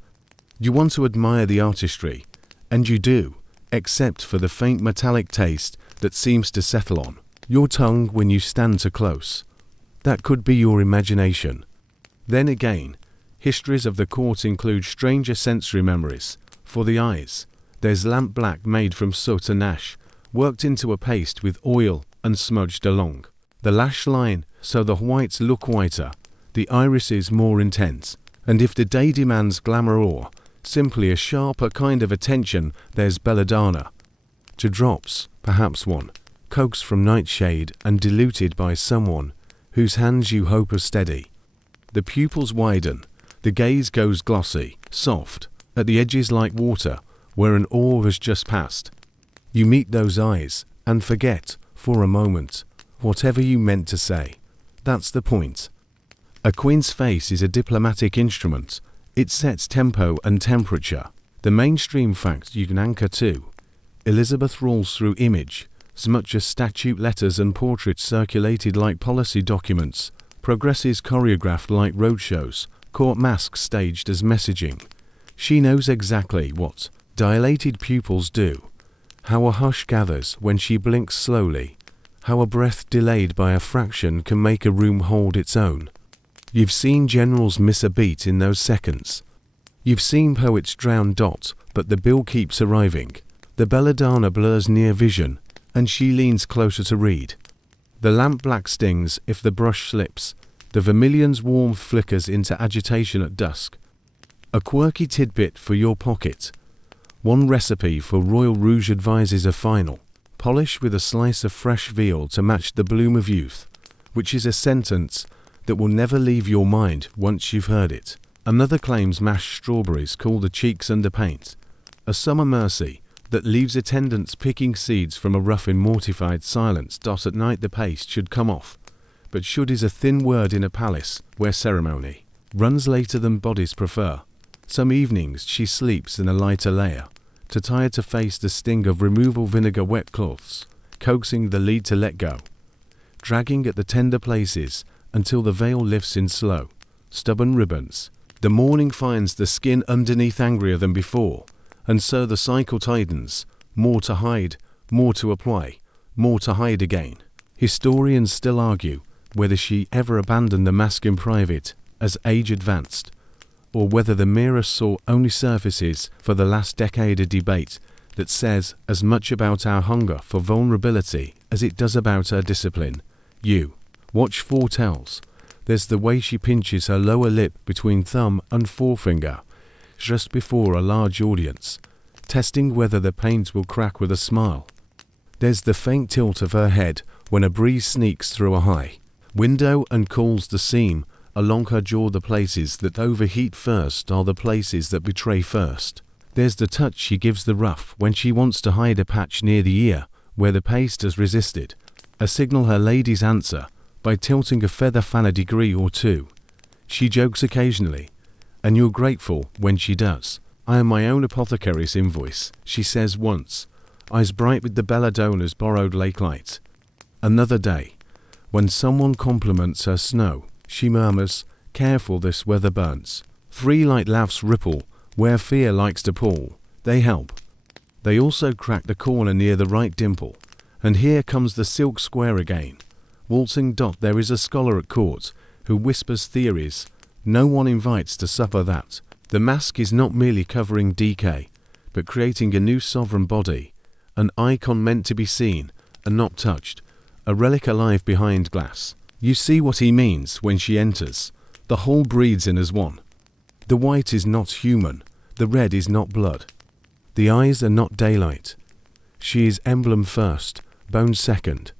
You want to admire the artistry, and you do, except for the faint metallic taste that seems to settle on your tongue when you stand too close. That could be your imagination. Then again, histories of the court include stranger sensory memories. For the eyes, there's lamp black made from soot and ash, worked into a paste with oil and smudged along the lash line so the whites look whiter, the irises more intense, and if the day demands glamour or simply a sharper kind of attention, there's belladonna. To drops, perhaps one, coaxed from nightshade and diluted by someone whose hands you hope are steady. The pupils widen, the gaze goes glossy, soft, at the edges like water where an oar has just passed. You meet those eyes and forget, for a moment, whatever you meant to say. That's the point. A queen's face is a diplomatic instrument. It sets tempo and temperature. The mainstream fact you can anchor to. Elizabeth rules through image, as much as statute letters and portraits circulated like policy documents, progresses choreographed like roadshows, court masks staged as messaging. She knows exactly what dilated pupils do, how a hush gathers when she blinks slowly, how a breath delayed by a fraction can make a room hold its own. You've seen generals miss a beat in those seconds. You've seen poets drown dot, but the bill keeps arriving. The belladonna blurs near vision, and she leans closer to read. The lamp black stings if the brush slips. The vermilion's warmth flickers into agitation at dusk. A quirky tidbit for your pocket. One recipe for royal rouge advises a final polish with a slice of fresh veal to match the bloom of youth, which is a sentence that will never leave your mind once you've heard it. Another claims mashed strawberries cool the cheeks under paint. A summer mercy that leaves attendants picking seeds from a rough in mortified silence. At night the paste should come off, but should is a thin word in a palace where ceremony runs later than bodies prefer. Some evenings she sleeps in a lighter layer, too tired to face the sting of removal vinegar wet cloths, coaxing the lead to let go, dragging at the tender places until the veil lifts in slow, stubborn ribbons. The morning finds the skin underneath angrier than before, and so the cycle tightens, more to hide, more to apply, more to hide again. Historians still argue whether she ever abandoned the mask in private as age advanced, or whether the mirror saw only surfaces. For the last decade, a debate that says as much about our hunger for vulnerability as it does about our discipline. You watch foretells. There's the way she pinches her lower lip between thumb and forefinger, just before a large audience. testing whether the panes will crack with a smile. There's the faint tilt of her head when a breeze sneaks through a high window and cools the seam along her jaw. The places that overheat first are the places that betray first. There's the touch she gives the ruff when she wants to hide a patch near the ear where the paste has resisted. A signal her ladies answer by tilting a feather fan a degree or two. She jokes occasionally, and you're grateful when she does. I am my own apothecary's invoice, she says once, eyes bright with the belladonna's borrowed lake light. Another day, when someone compliments her snow, she murmurs, careful this weather burns. 3 light laughs ripple where fear likes to pull. They help. They also crack the corner near the right dimple. And here comes the silk square again. Waltzing dot, there is a scholar at court who whispers theories. No one invites to supper that. The mask is not merely covering decay, but creating a new sovereign body, an icon meant to be seen and not touched, a relic alive behind glass. You see what he means when she enters. The whole breathes in as one. The white is not human, the red is not blood. The eyes are not daylight. She is emblem first, bone second.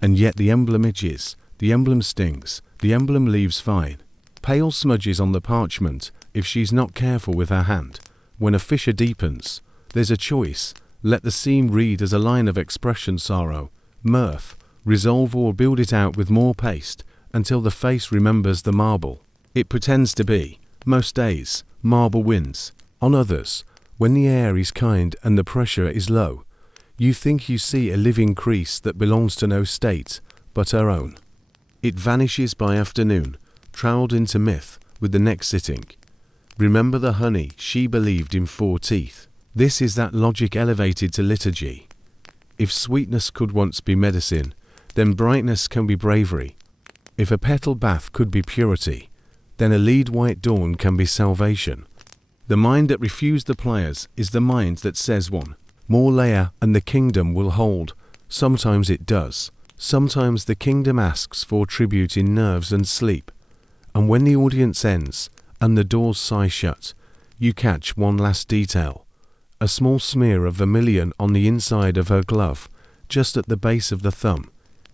And yet the emblem itches, the emblem stings, the emblem leaves fine. Pale smudges on the parchment if she's not careful with her hand. When a fissure deepens, there's a choice. Let the seam read as a line of expression, sorrow, mirth, resolve, or build it out with more paste until the face remembers the marble it pretends to be. Most days, marble wins. On others, when the air is kind and the pressure is low, you think you see a living crease that belongs to no state but her own. It vanishes by afternoon, troweled into myth with the neck sitting. Remember the honey she believed in 4 teeth. This is that logic elevated to liturgy. If sweetness could once be medicine, then brightness can be bravery. If a petal bath could be purity, then a lead white dawn can be salvation. The mind that refused the pliers is the mind that says one more layer and the kingdom will hold. Sometimes it does. Sometimes the kingdom asks for tribute in nerves and sleep. And when the audience ends and the doors sigh shut, you catch one last detail. A small smear of vermilion on the inside of her glove, just at the base of the thumb.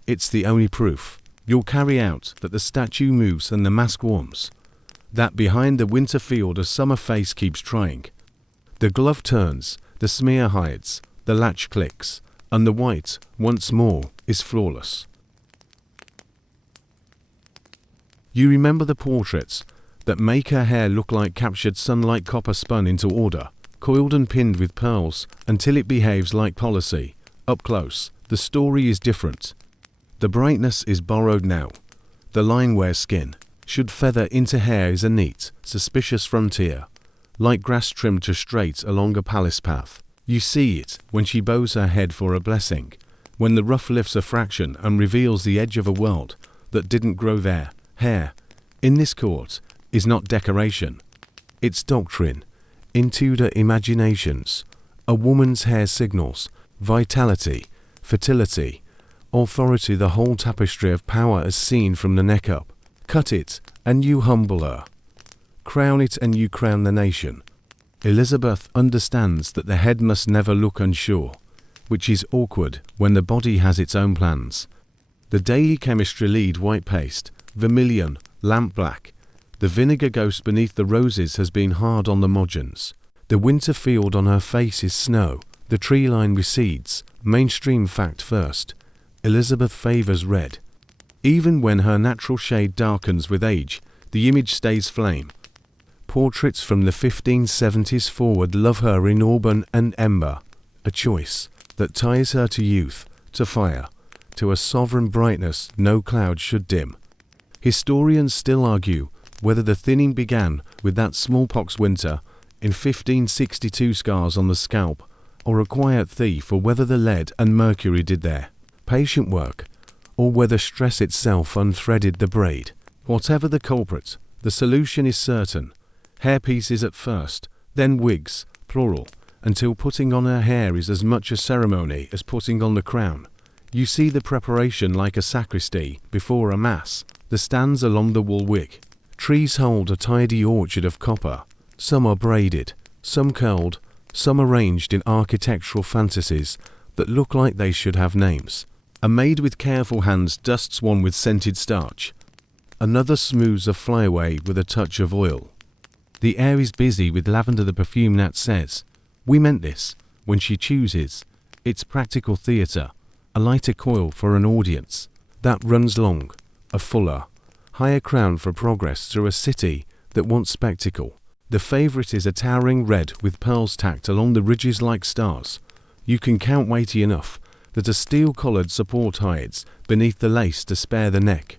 It's the only proof you'll carry out that the statue moves and the mask warms. That behind the winter field a summer face keeps trying. The glove turns, the smear hides, the latch clicks, and the white, once more, is flawless. You remember the portraits that make her hair look like captured sunlight, copper spun into order, coiled and pinned with pearls until it behaves like policy. Up close, the story is different. The brightness is borrowed now. The line where skin should feather into hair is a neat, suspicious frontier, like grass trimmed to straight along a palace path. You see it when she bows her head for a blessing, when the ruff lifts a fraction and reveals the edge of a world that didn't grow there. Hair, in this court, is not decoration. It's doctrine. In Tudor imaginations, a woman's hair signals vitality, fertility, authority. The whole tapestry of power is seen from the neck up. Cut it, and you humble her. Crown it, and you crown the nation. Elizabeth understands that the head must never look unsure, which is awkward when the body has its own plans. The daily chemistry lead white paste, vermilion, lamp black. The vinegar ghost beneath the roses has been hard on the margins. The winter field on her face is snow. The tree line recedes. Mainstream fact first. Elizabeth favors red. Even when her natural shade darkens with age, the image stays flame. Portraits from the 1570s forward love her in auburn and ember, a choice that ties her to youth, to fire, to a sovereign brightness no cloud should dim. Historians still argue whether the thinning began with that smallpox winter in 1562 scars on the scalp, or a quiet thief, or whether the lead and mercury did their patient work, or whether stress itself unthreaded the braid. Whatever the culprit, the solution is certain. Hairpieces at first, then wigs, plural, until putting on her hair is as much a ceremony as putting on the crown. You see the preparation like a sacristy before a mass. The stands along the wool wig. Trees hold a tidy orchard of copper. Some are braided, some curled, some arranged in architectural fantasies that look like they should have names. A maid with careful hands dusts one with scented starch. Another smooths a flyaway with a touch of oil. The air is busy with lavender. The perfume gnat says, "We meant this." When she chooses, it's practical theatre, a lighter coil for an audience that runs long, a fuller, higher crown for progress through a city that wants spectacle. The favourite is a towering red with pearls tacked along the ridges like stars. You can count weighty enough that a steel-collared support hides beneath the lace to spare the neck.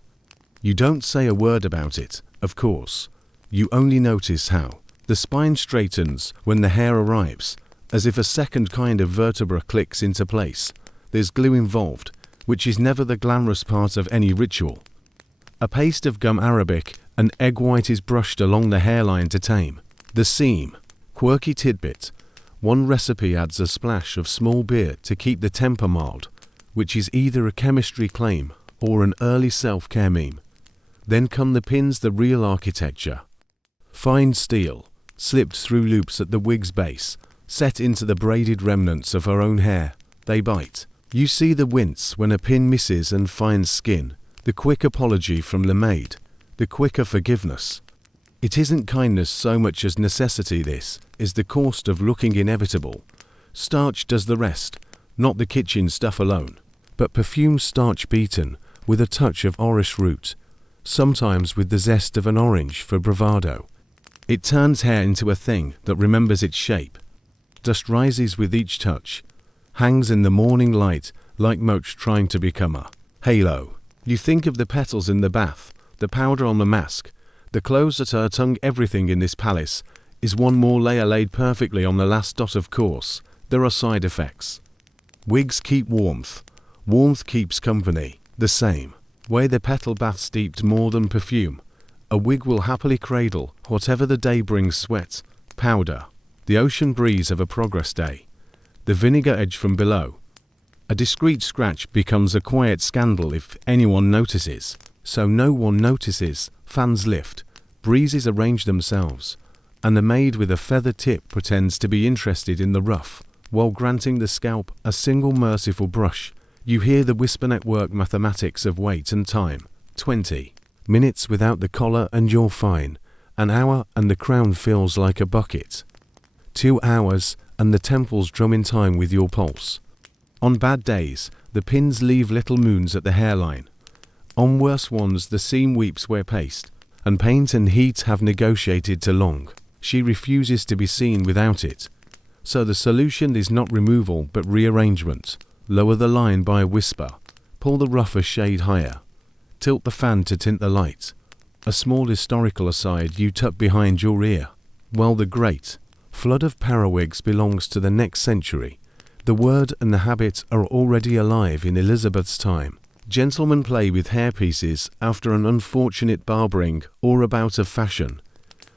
You don't say a word about it, of course. You only notice how the spine straightens when the hair arrives, as if a second kind of vertebra clicks into place. There's glue involved, which is never the glamorous part of any ritual. A paste of gum arabic and egg white is brushed along the hairline to tame the seam. Quirky tidbit: one recipe adds a splash of small beer to keep the temper mild, which is either a chemistry claim or an early self-care meme. Then come the pins, the real architecture. Fine steel, slipped through loops at the wig's base, set into the braided remnants of her own hair. They bite. You see the wince when a pin misses and finds skin, the quick apology from the maid, the quicker forgiveness. It isn't kindness so much as necessity. This is the cost of looking inevitable. Starch does the rest, not the kitchen stuff alone, but perfume starch beaten with a touch of orris root, sometimes with the zest of an orange for bravado. It turns hair into a thing that remembers its shape. Dust rises with each touch, hangs in the morning light like motes trying to become a halo. You think of the petals in the bath, the powder on the mask, the clothes at her tongue. Everything in this palace is one more layer laid perfectly on the last dot. Of course, there are side effects. Wigs keep warmth. Warmth keeps company. The same way the petal bath steeped more than perfume. A wig will happily cradle whatever the day brings: sweat, powder, the ocean breeze of a progress day, the vinegar edge from below. A discreet scratch becomes a quiet scandal if anyone notices. So no one notices. Fans lift, breezes arrange themselves, and the maid with a feather tip pretends to be interested in the rough, while granting the scalp a single merciful brush. You hear the whisper network mathematics of weight and time. 20 minutes without the collar and you're fine. An hour and the crown feels like a bucket. 2 hours and the temples drum in time with your pulse. On bad days, the pins leave little moons at the hairline. On worse ones, the seam weeps where paste and paint and heat have negotiated too long. She refuses to be seen without it. So the solution is not removal but rearrangement. Lower the line by a whisper. Pull the ruff a shade higher. Tilt the fan to tint the light. A small historical aside you tuck behind your ear. While the great flood of parawigs belongs to the next century, the word and the habit are already alive in Elizabeth's time. Gentlemen play with hairpieces after an unfortunate barbering or a bout of fashion.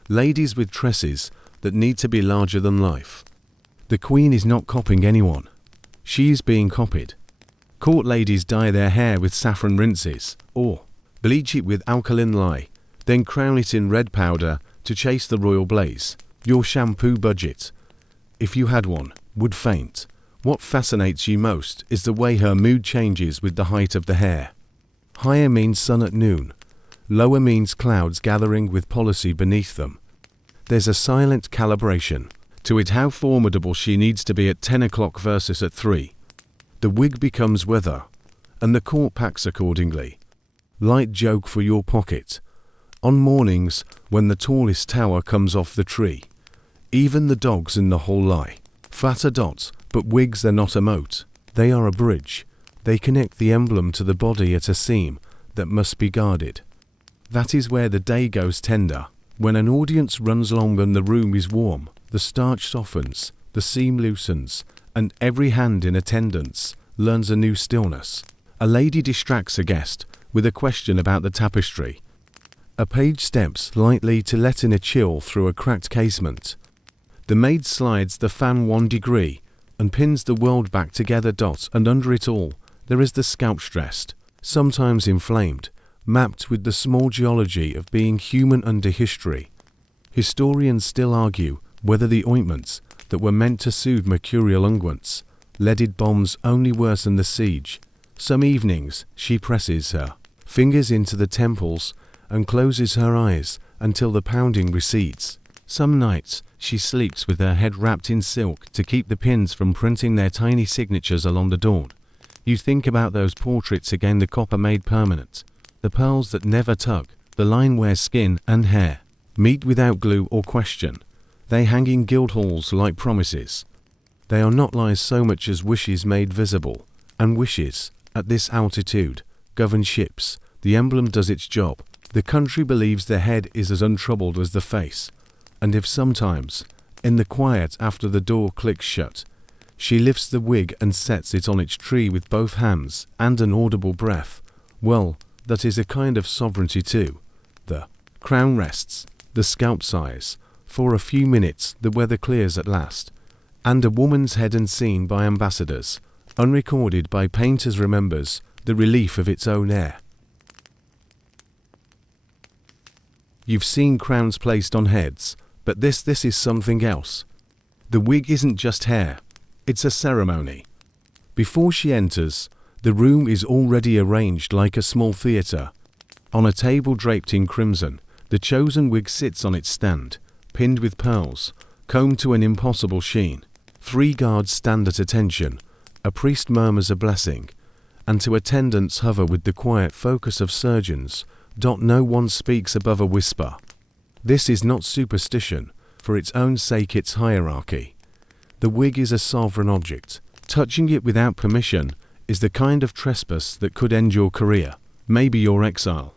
Ladies with tresses that need to be larger than life. The Queen is not copying anyone. She is being copied. Court ladies dye their hair with saffron rinses, or bleach it with alkaline lye, then crown it in red powder to chase the royal blaze. Your shampoo budget, if you had one, would faint. What fascinates you most is the way her mood changes with the height of the hair. Higher means sun at noon. Lower means clouds gathering with policy beneath them. There's a silent calibration to it, how formidable she needs to be at 10 o'clock versus at 3. The wig becomes weather, and the court packs accordingly. Light joke for your pocket. On mornings when the tallest tower comes off the tree, even the dogs in the hall lie. Flatter dots, but wigs are not a moat. They are a bridge. They connect the emblem to the body at a seam that must be guarded. That is where the day goes tender. When an audience runs long and the room is warm, the starch softens, the seam loosens, and every hand in attendance learns a new stillness. A lady distracts a guest with a question about the tapestry. A page steps lightly to let in a chill through a cracked casement. The maid slides the fan 1 degree and pins the world back together. And under it all, there is the scalp stressed, sometimes inflamed, mapped with the small geology of being human under history. Historians still argue whether the ointments that were meant to soothe mercurial unguents. Leaded bombs only worsen the siege. Some evenings she presses her fingers into the temples and closes her eyes until the pounding recedes. Some nights she sleeps with her head wrapped in silk to keep the pins from printing their tiny signatures along the dawn. You think about those portraits again, the copper made permanent, the pearls that never tug, the line where skin and hair meet without glue or question. They hang in guild halls like promises. They are not lies so much as wishes made visible, and wishes, at this altitude, govern ships. The emblem does its job. The country believes the head is as untroubled as the face, and if sometimes, in the quiet after the door clicks shut, she lifts the wig and sets it on its tree with both hands and an audible breath, well, that is a kind of sovereignty too. The crown rests, the scalp sighs. For a few minutes the weather clears at last, and a woman's head unseen by ambassadors, unrecorded by painters, remembers the relief of its own air. You've seen crowns placed on heads, but this is something else. The wig isn't just hair, it's a ceremony. Before she enters, the room is already arranged like a small theatre. On a table draped in crimson, the chosen wig sits on its stand, pinned with pearls, combed to an impossible sheen. 3 guards stand at attention, a priest murmurs a blessing, and 2 attendants hover with the quiet focus of surgeons. No one speaks above a whisper. This is not superstition, for its own sake it's hierarchy. The wig is a sovereign object. Touching it without permission is the kind of trespass that could end your career, maybe your exile.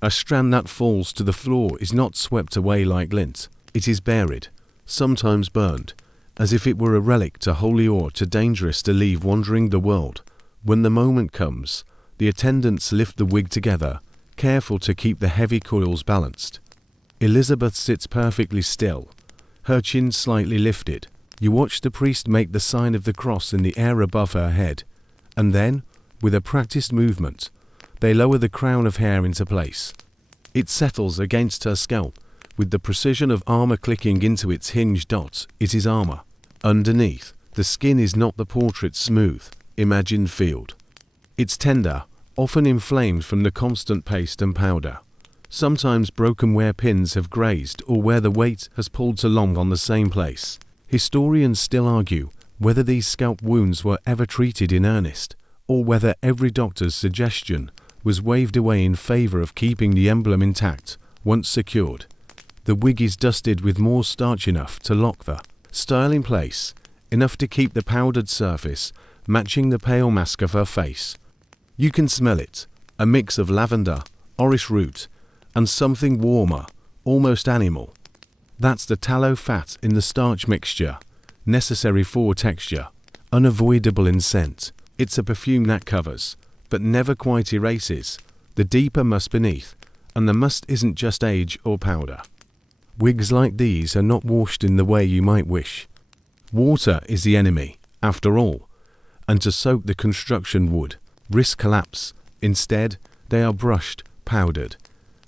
A strand that falls to the floor is not swept away like lint. It is buried, sometimes burned, as if it were a relic too holy or too dangerous to leave wandering the world. When the moment comes, the attendants lift the wig together, careful to keep the heavy coils balanced. Elizabeth sits perfectly still, her chin slightly lifted. You watch the priest make the sign of the cross in the air above her head, and then, with a practiced movement, they lower the crown of hair into place. It settles against her scalp, with the precision of armor clicking into its hinged dots. It is armor. Underneath, the skin is not the portrait's smooth, imagined field. It's tender, often inflamed from the constant paste and powder. Sometimes broken where pins have grazed or where the weight has pulled too long on the same place. Historians still argue whether these scalp wounds were ever treated in earnest, or whether every doctor's suggestion was waved away in favor of keeping the emblem intact once secured. The wig is dusted with more starch, enough to lock the style in place, enough to keep the powdered surface matching the pale mask of her face. You can smell it, a mix of lavender, orris root, and something warmer, almost animal. That's the tallow fat in the starch mixture, necessary for texture, unavoidable in scent. It's a perfume that covers, but never quite erases, the deeper must beneath, and the must isn't just age or powder. Wigs like these are not washed in the way you might wish. Water is the enemy, after all, and to soak the construction wood, risk collapse. Instead, they are brushed, powdered.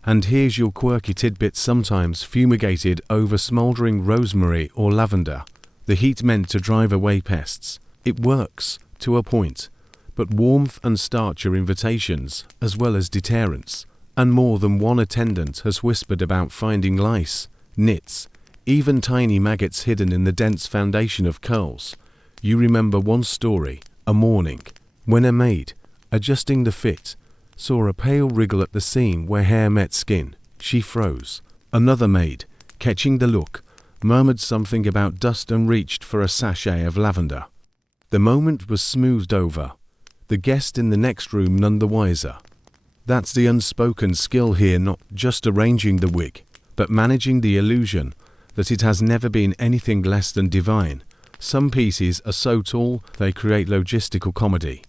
And here's your quirky tidbit: sometimes fumigated over smouldering rosemary or lavender, the heat meant to drive away pests. It works, to a point, but warmth and starch are invitations, as well as deterrents, and more than one attendant has whispered about finding lice, nits, even tiny maggots hidden in the dense foundation of curls. You remember one story, a morning, when a maid, adjusting the fit, saw a pale wriggle at the seam where hair met skin. She froze. Another maid, catching the look, murmured something about dust and reached for a sachet of lavender. The moment was smoothed over, the guest in the next room none the wiser. That's the unspoken skill here, not just arranging the wig, but managing the illusion that it has never been anything less than divine. Some pieces are so tall they create logistical comedy.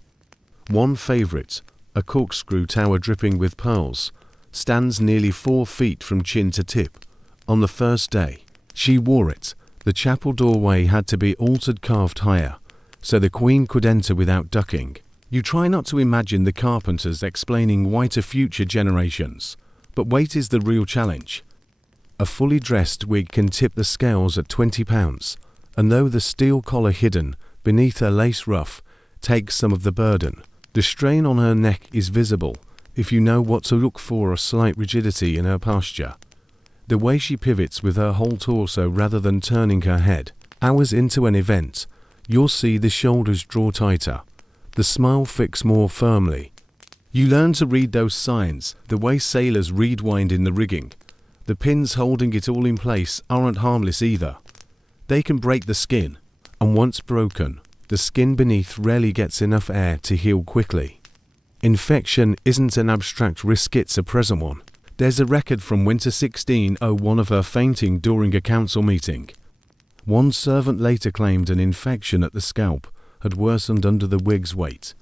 One favorite, a corkscrew tower dripping with pearls, stands nearly 4 feet from chin to tip. On the first day she wore it, the chapel doorway had to be altered, carved higher, so the Queen could enter without ducking. You try not to imagine the carpenters explaining why to future generations, but weight is the real challenge. A fully dressed wig can tip the scales at £20, and though the steel collar hidden beneath her lace ruff takes some of the burden, the strain on her neck is visible if you know what to look for: a slight rigidity in her posture. The way she pivots with her whole torso rather than turning her head. Hours into an event, you'll see the shoulders draw tighter, the smile fix more firmly. You learn to read those signs the way sailors read wind in the rigging. The pins holding it all in place aren't harmless either. They can break the skin, and once broken, the skin beneath rarely gets enough air to heal quickly. Infection isn't an abstract risk, it's a present one. There's a record from winter 1601 of her fainting during a council meeting. One servant later claimed an infection at the scalp had worsened under the wig's weight,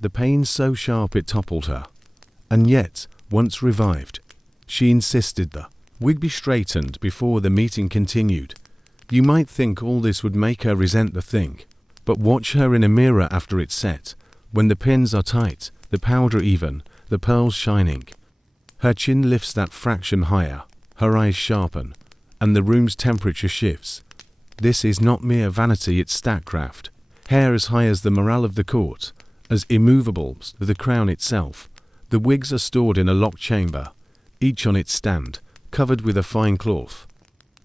the pain so sharp it toppled her. And yet, once revived, she insisted the wig be straightened before the meeting continued. You might think all this would make her resent the thing, but watch her in a mirror after it's set, when the pins are tight, the powder even, the pearls shining. Her chin lifts that fraction higher, her eyes sharpen, and the room's temperature shifts. This is not mere vanity, it's statcraft. Hair as high as the morale of the court, as immovable as the crown itself. The wigs are stored in a locked chamber, each on its stand, covered with a fine cloth.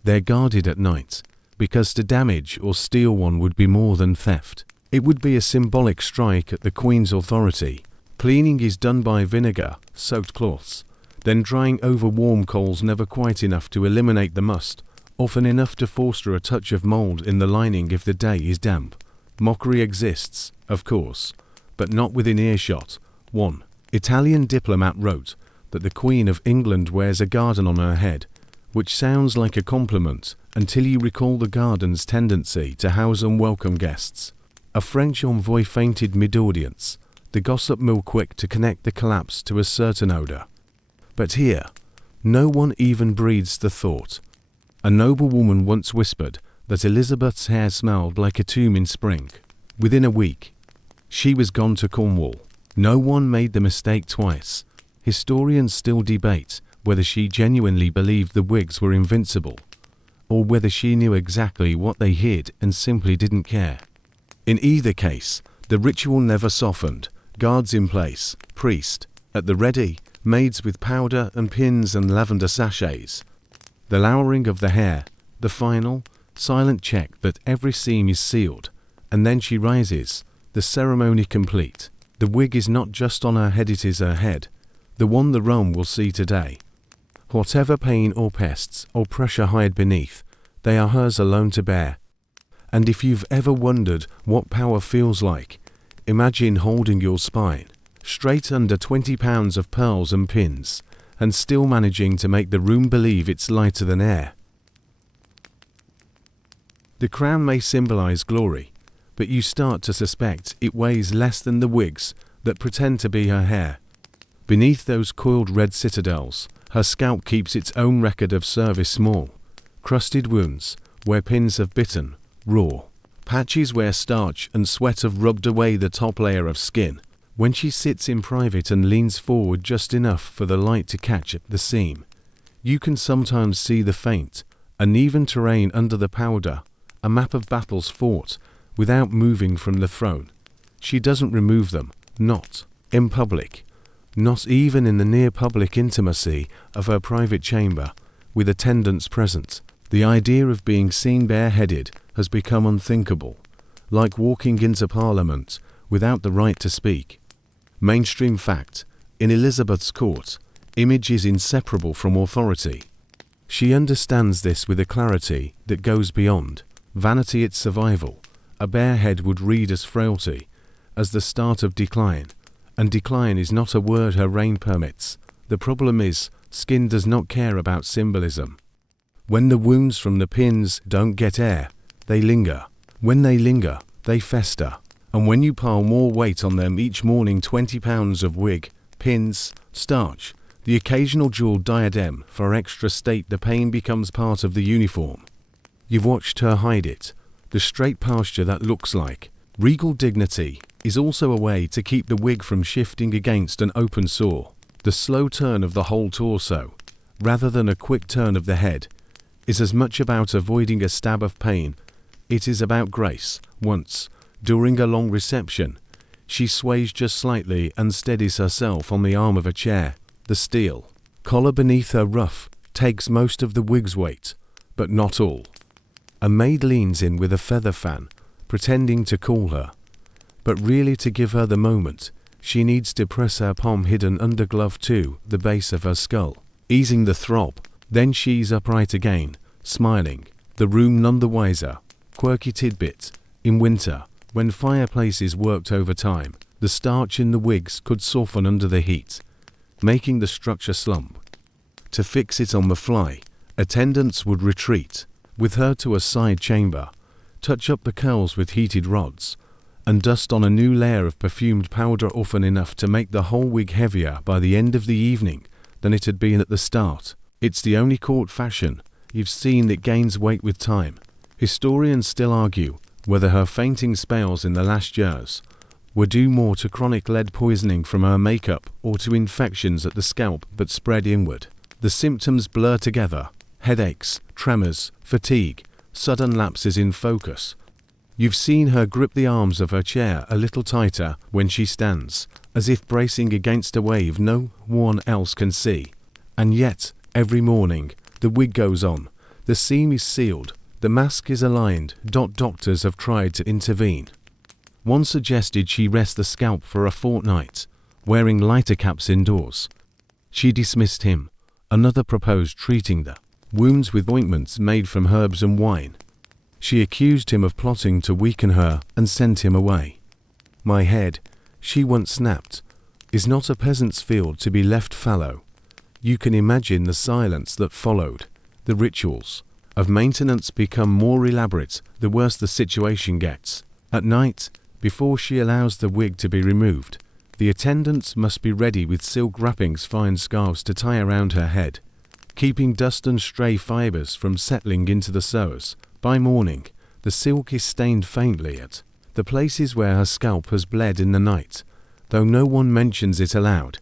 They're guarded at night, because to damage or steal one would be more than theft. It would be a symbolic strike at the Queen's authority. Cleaning is done by vinegar-soaked cloths, then drying over warm coals, never quite enough to eliminate the must, often enough to foster a touch of mold in the lining if the day is damp. Mockery exists, of course, but not within earshot. One Italian diplomat wrote that the Queen of England wears a garden on her head, which sounds like a compliment until you recall the garden's tendency to house unwelcome guests. A French envoy fainted mid-audience, the gossip mill quick to connect the collapse to a certain odor. But here, no one even breathes the thought. A noblewoman once whispered that Elizabeth's hair smelled like a tomb in spring. Within a week, she was gone to Cornwall. No one made the mistake twice. Historians still debate whether she genuinely believed the wigs were invincible, or whether she knew exactly what they hid and simply didn't care. In either case, the ritual never softened. Guards in place, priest at the ready, maids with powder and pins and lavender sachets. The lowering of the hair, the final, silent check that every seam is sealed, and then she rises, the ceremony complete. The wig is not just on her head, it is her head, the one the realm will see today. Whatever pain or pests or pressure hide beneath, they are hers alone to bear. And if you've ever wondered what power feels like, imagine holding your spine straight under 20 pounds of pearls and pins, and still managing to make the room believe it's lighter than air. The crown may symbolize glory, but you start to suspect it weighs less than the wigs that pretend to be her hair. Beneath those coiled red citadels, her scalp keeps its own record of service: small, crusted wounds where pins have bitten, raw patches where starch and sweat have rubbed away the top layer of skin. When she sits in private and leans forward just enough for the light to catch at the seam, you can sometimes see the faint, uneven terrain under the powder, a map of battles fought without moving from the throne. She doesn't remove them, not in public, not even in the near public intimacy of her private chamber, with attendants present. The idea of being seen bareheaded has become unthinkable, like walking into Parliament without the right to speak. Mainstream fact: in Elizabeth's court, image is inseparable from authority. She understands this with a clarity that goes beyond vanity, its survival. A bare head would read as frailty, as the start of decline, and decline is not a word her reign permits. The problem is, skin does not care about symbolism. When the wounds from the pins don't get air, they linger. When they linger, they fester. And when you pile more weight on them each morning, 20 pounds of wig, pins, starch, the occasional jeweled diadem for extra state, the pain becomes part of the uniform. You've watched her hide it. The straight posture that looks like regal dignity is also a way to keep the wig from shifting against an open sore. The slow turn of the whole torso, rather than a quick turn of the head, is as much about avoiding a stab of pain It is about grace. Once, during a long reception, she sways just slightly and steadies herself on the arm of a chair. The steel collar beneath her ruff takes most of the wig's weight, but not all. A maid leans in with a feather fan, pretending to cool her. But really, to give her the moment, she needs to press her palm hidden under glove to the base of her skull, easing the throb. Then she's upright again, smiling, the room none the wiser. Quirky tidbit: in winter, when fireplaces worked overtime, the starch in the wigs could soften under the heat, making the structure slump. To fix it on the fly, attendants would retreat with her to a side chamber, touch up the curls with heated rods, and dust on a new layer of perfumed powder, often enough to make the whole wig heavier by the end of the evening than it had been at the start. It's the only court fashion you've seen that gains weight with time. Historians still argue whether her fainting spells in the last years were due more to chronic lead poisoning from her makeup or to infections at the scalp that spread inward. The symptoms blur together: headaches, tremors, fatigue, sudden lapses in focus. You've seen her grip the arms of her chair a little tighter when she stands, as if bracing against a wave no one else can see. And yet, every morning, the wig goes on, the seam is sealed, the mask is aligned. Doctors have tried to intervene. One suggested she rest the scalp for a fortnight, wearing lighter caps indoors. She dismissed him. Another proposed treating the wounds with ointments made from herbs and wine. She accused him of plotting to weaken her and sent him away. My head, she once snapped, is not a peasant's field to be left fallow. You can imagine the silence that followed. The rituals of maintenance become more elaborate the worse the situation gets. At night, before she allows the wig to be removed, the attendants must be ready with silk wrappings, fine scarves to tie around her head, keeping dust and stray fibers from settling into the sewers. By morning, the silk is stained faintly at the places where her scalp has bled in the night, though no one mentions it aloud.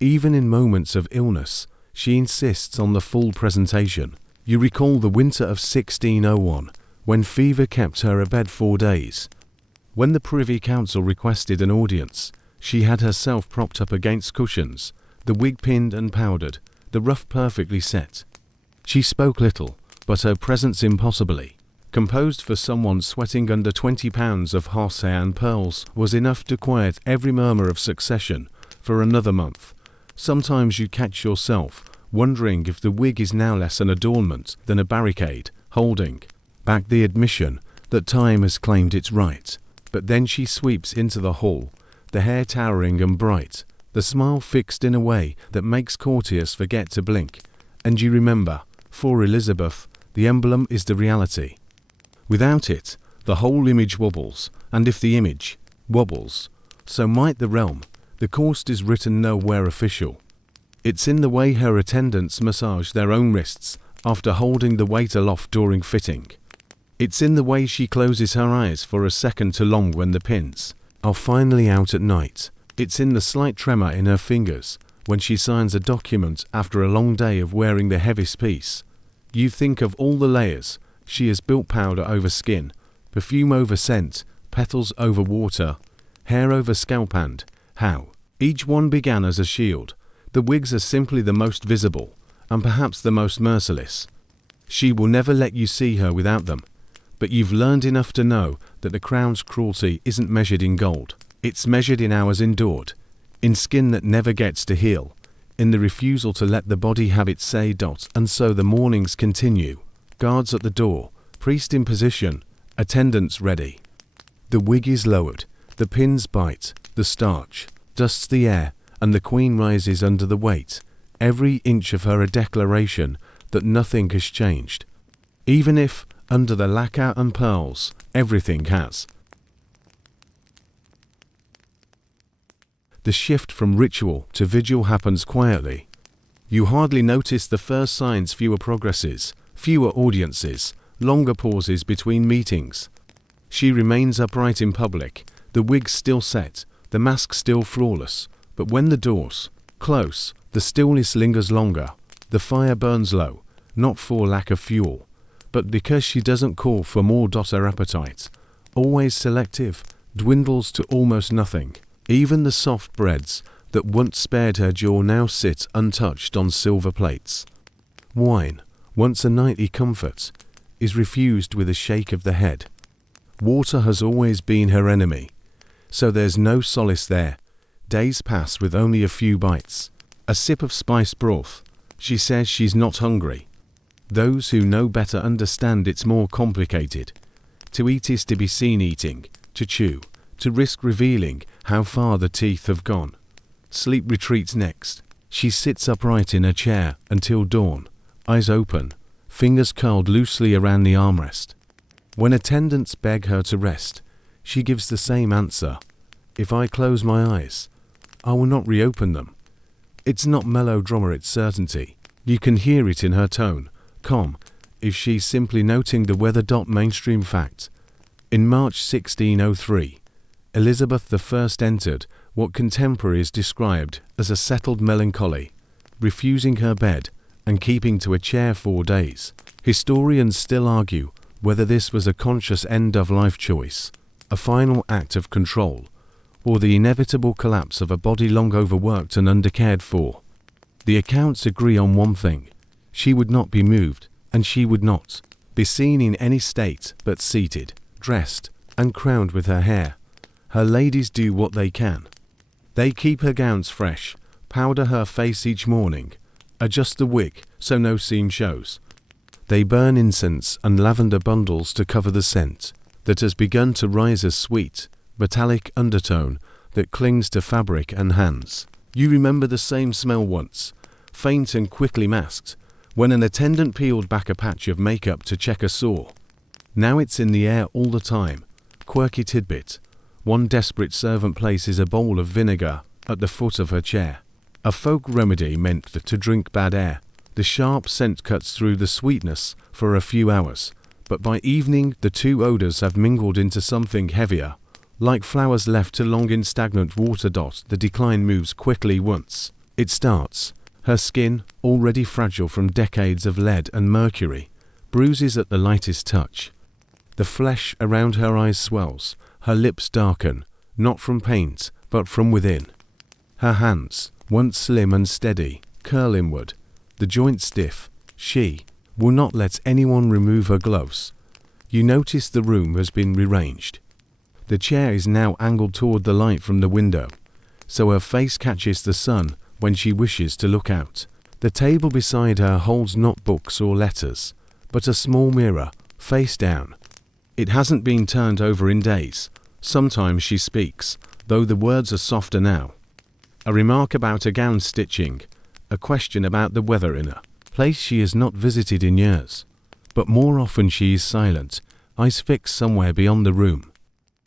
Even in moments of illness, she insists on the full presentation. You recall the winter of 1601, when fever kept her abed 4 days. When the Privy Council requested an audience, she had herself propped up against cushions, the wig pinned and powdered, the ruff perfectly set. She spoke little, but her presence impossibly composed for someone sweating under 20 pounds of horsehair and pearls was enough to quiet every murmur of succession for another month. Sometimes you catch yourself wondering if the wig is now less an adornment than a barricade, holding back the admission that time has claimed its right. But then she sweeps into the hall, the hair towering and bright, the smile fixed in a way that makes courtiers forget to blink, and you remember, for Elizabeth, the emblem is the reality. Without it, the whole image wobbles, and if the image wobbles, so might the realm. The cost is written nowhere official. It's in the way her attendants massage their own wrists after holding the weight aloft during fitting. It's in the way she closes her eyes for a second too long when the pins are finally out at night. It's in the slight tremor in her fingers when she signs a document after a long day of wearing the heaviest piece. You think of all the layers. She has built: powder over skin, perfume over scent, petals over water, hair over scalp, and how each one began as a shield. The wigs are simply the most visible, and perhaps the most merciless. She will never let you see her without them, but you've learned enough to know that the crown's cruelty isn't measured in gold. It's measured in hours endured, in skin that never gets to heal, in the refusal to let the body have its say. And so the mornings continue. Guards at the door, priest in position, attendants ready. The wig is lowered, the pins bite, the starch dusts the air, and the queen rises under the weight, every inch of her a declaration that nothing has changed. Even if, under the lacquer and pearls, everything has. The shift from ritual to vigil happens quietly. You hardly notice the first signs: fewer progresses, fewer audiences, longer pauses between meetings. She remains upright in public, the wig still set, the mask still flawless, but when the doors close, the stillness lingers longer. The fire burns low, not for lack of fuel, but because she doesn't call for more, her appetite, always selective, dwindles to almost nothing. Even the soft breads that once spared her jaw now sit untouched on silver plates. Wine, once a nightly comfort, is refused with a shake of the head. Water has always been her enemy, so there's no solace there. Days pass with only a few bites. A sip of spiced broth. She says she's not hungry. Those who know better understand it's more complicated. To eat is to be seen eating, to chew, to risk revealing how far the teeth have gone. Sleep retreats next. She sits upright in her chair until dawn, eyes open, fingers curled loosely around the armrest. When attendants beg her to rest, she gives the same answer. If I close my eyes, I will not reopen them. It's not melodrama, it's certainty. You can hear it in her tone, calm, if she's simply noting the weather. Mainstream fact. In March 1603, Elizabeth I entered what contemporaries described as a settled melancholy, refusing her bed and keeping to a chair 4 days. Historians still argue whether this was a conscious end-of-life choice, a final act of control, or the inevitable collapse of a body long overworked and undercared for. The accounts agree on one thing: she would not be moved, and she would not be seen in any state but seated, dressed, and crowned with her hair. Her ladies do what they can. They keep her gowns fresh, powder her face each morning, adjust the wig so no seam shows. They burn incense and lavender bundles to cover the scent that has begun to rise, a sweet, metallic undertone that clings to fabric and hands. You remember the same smell once, faint and quickly masked, when an attendant peeled back a patch of makeup to check a sore. Now it's in the air all the time. Quirky tidbit. One desperate servant places a bowl of vinegar at the foot of her chair. A folk remedy meant to drink bad air. The sharp scent cuts through the sweetness for a few hours, but by evening the two odors have mingled into something heavier. Like flowers left too long in stagnant water. The decline moves quickly once it starts. Her skin, already fragile from decades of lead and mercury, bruises at the lightest touch. The flesh around her eyes swells, her lips darken, not from paint, but from within. Her hands, once slim and steady, curl inward, the joints stiff. She will not let anyone remove her gloves. You notice the room has been rearranged. The chair is now angled toward the light from the window, so her face catches the sun when she wishes to look out. The table beside her holds not books or letters, but a small mirror, face down. It hasn't been turned over in days. Sometimes she speaks, though the words are softer now. A remark about a gown stitching, a question about the weather in a place she has not visited in years. But more often she is silent, eyes fixed somewhere beyond the room.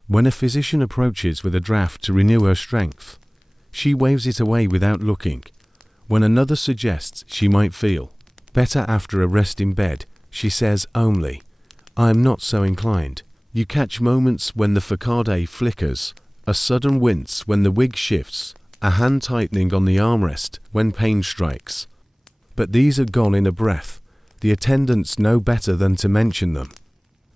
When a physician approaches with a draught to renew her strength, she waves it away without looking. When another suggests she might feel better after a rest in bed, she says only, "I am not so inclined." You catch moments when the facade flickers, a sudden wince when the wig shifts, a hand tightening on the armrest when pain strikes. But these are gone in a breath. The attendants know better than to mention them.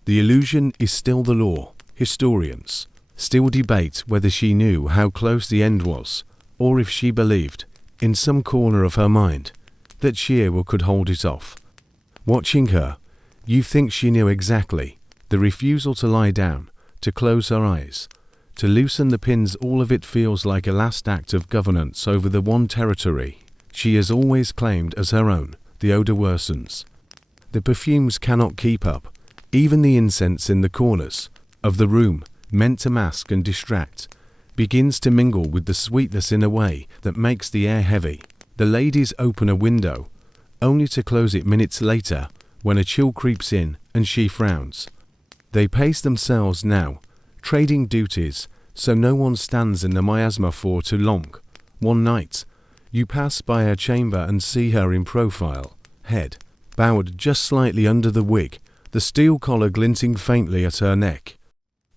The illusion is still the law. Historians still debate whether she knew how close the end was, or if she believed, in some corner of her mind, that Shearer could hold it off. Watching her, you think she knew exactly. The refusal to lie down, to close her eyes, to loosen the pins, all of it feels like a last act of governance over the one territory she has always claimed as her own. The odor worsens. The perfumes cannot keep up. Even the incense in the corners of the room, meant to mask and distract, begins to mingle with the sweetness in a way that makes the air heavy. The ladies open a window, only to close it minutes later when a chill creeps in and she frowns. They pace themselves now, trading duties, so no one stands in the miasma for too long. One night, you pass by her chamber and see her in profile, head bowed just slightly under the wig, the steel collar glinting faintly at her neck.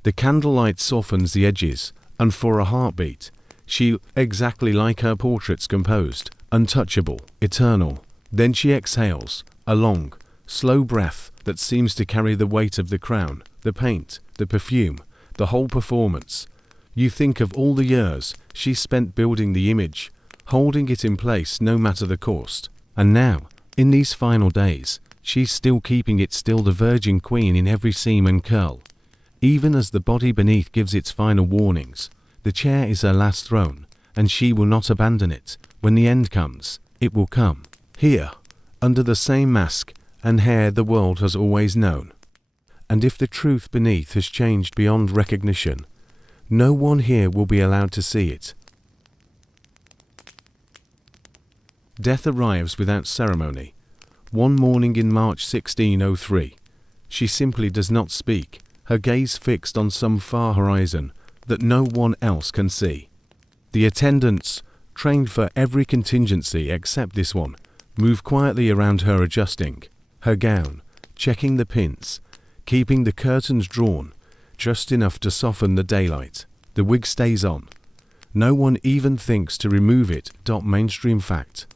The candlelight softens the edges, and for a heartbeat, she exactly like her portraits, composed, untouchable, eternal. Then she exhales, a long, slow breath, that seems to carry the weight of the crown, the paint, the perfume, the whole performance. You think of all the years she spent building the image, holding it in place no matter the cost. And now, in these final days, she's still keeping it still, the virgin queen in every seam and curl. Even as the body beneath gives its final warnings, the chair is her last throne, and she will not abandon it. When the end comes, it will come. Here, under the same mask and hair the world has always known. And if the truth beneath has changed beyond recognition, no one here will be allowed to see it. Death arrives without ceremony. One morning in March 1603, she simply does not speak, her gaze fixed on some far horizon that no one else can see. The attendants, trained for every contingency except this one, move quietly around her, adjusting her gown, checking the pins, keeping the curtains drawn just enough to soften the daylight. The wig stays on. No one even thinks to remove it. Mainstream fact: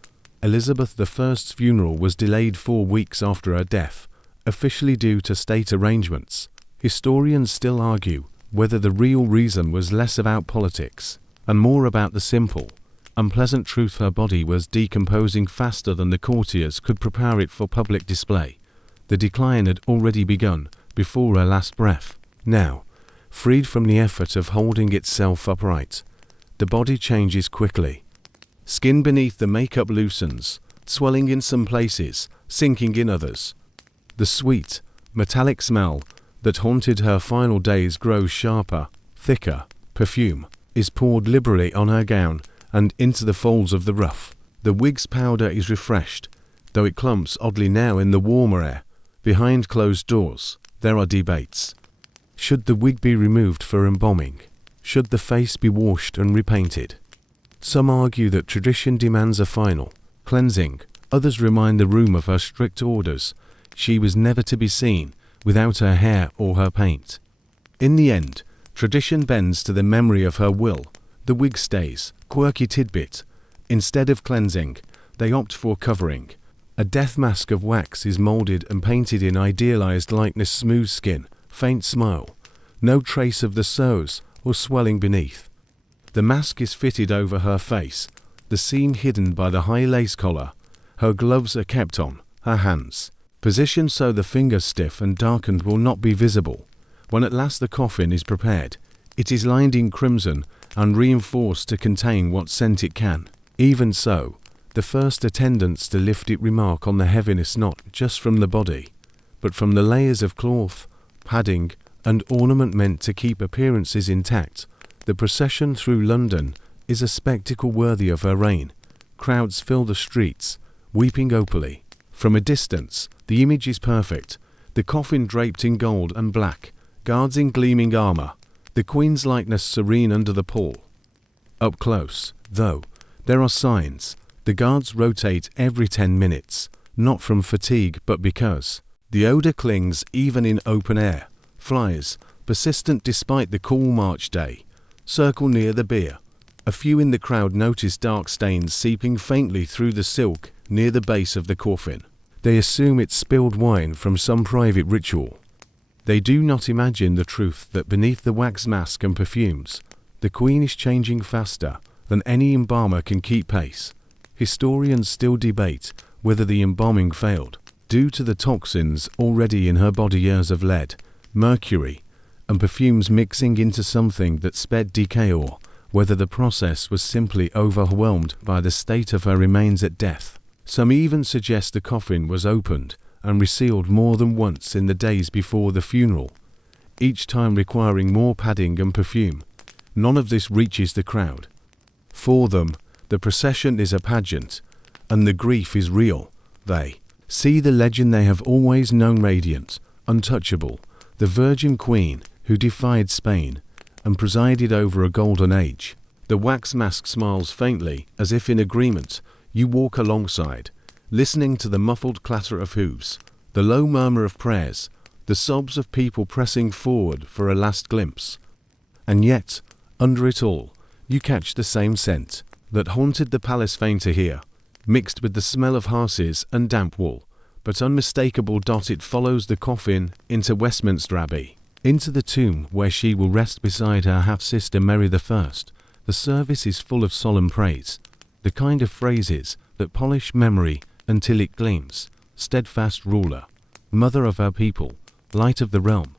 Elizabeth I's funeral was delayed 4 weeks after her death, officially due to state arrangements. Historians still argue whether the real reason was less about politics and more about the simple, unpleasant truth her body was decomposing faster than the courtiers could prepare it for public display. The decline had already begun before her last breath. Now, freed from the effort of holding itself upright, the body changes quickly. Skin beneath the makeup loosens, swelling in some places, sinking in others. The sweet, metallic smell that haunted her final days grows sharper, thicker. Perfume is poured liberally on her gown and into the folds of the ruff. The wig's powder is refreshed, though it clumps oddly now in the warmer air. Behind closed doors, there are debates. Should the wig be removed for embalming? Should the face be washed and repainted? Some argue that tradition demands a final cleansing. Others remind the room of her strict orders. She was never to be seen without her hair or her paint. In the end, tradition bends to the memory of her will. The wig stays. Quirky tidbit: instead of cleansing, they opt for covering. A death mask of wax is molded and painted in idealized likeness. Smooth skin, faint smile, no trace of the sews or swelling beneath. The mask is fitted over her face, the seam hidden by the high lace collar. Her gloves are kept on her hands, positioned so the fingers stiff and darkened will not be visible. When at last the coffin is prepared, it is lined in crimson and reinforced to contain what scent it can. Even so, the first attendants to lift it remark on the heaviness not just from the body, but from the layers of cloth, padding, and ornament meant to keep appearances intact. The procession through London is a spectacle worthy of her reign. Crowds fill the streets, weeping openly. From a distance, the image is perfect. The coffin draped in gold and black, guards in gleaming armor, the Queen's likeness serene under the pall. Up close, though, there are signs. The guards rotate every 10 minutes, not from fatigue but because the odor clings even in open air. Flies, persistent despite the cool March day, circle near the bier. A few in the crowd notice dark stains seeping faintly through the silk near the base of the coffin. They assume it's spilled wine from some private ritual. They do not imagine the truth that beneath the wax mask and perfumes, the Queen is changing faster than any embalmer can keep pace. Historians still debate whether the embalming failed due to the toxins already in her body, years of lead, mercury, and perfumes mixing into something that sped decay, or whether the process was simply overwhelmed by the state of her remains at death. Some even suggest the coffin was opened and resealed more than once in the days before the funeral, each time requiring more padding and perfume. None of this reaches the crowd. For them, the procession is a pageant, and the grief is real. They see the legend they have always known, radiant, untouchable, the Virgin Queen who defied Spain and presided over a golden age. The wax mask smiles faintly, as if in agreement. You walk alongside, listening to the muffled clatter of hooves, the low murmur of prayers, the sobs of people pressing forward for a last glimpse. And yet, under it all, you catch the same scent that haunted the palace, fainter here, mixed with the smell of hearses and damp wool, but unmistakable. It follows the coffin into Westminster Abbey, into the tomb where she will rest beside her half-sister Mary I. The service is full of solemn praise, the kind of phrases that polish memory until it gleams. Steadfast ruler, mother of her people, light of the realm.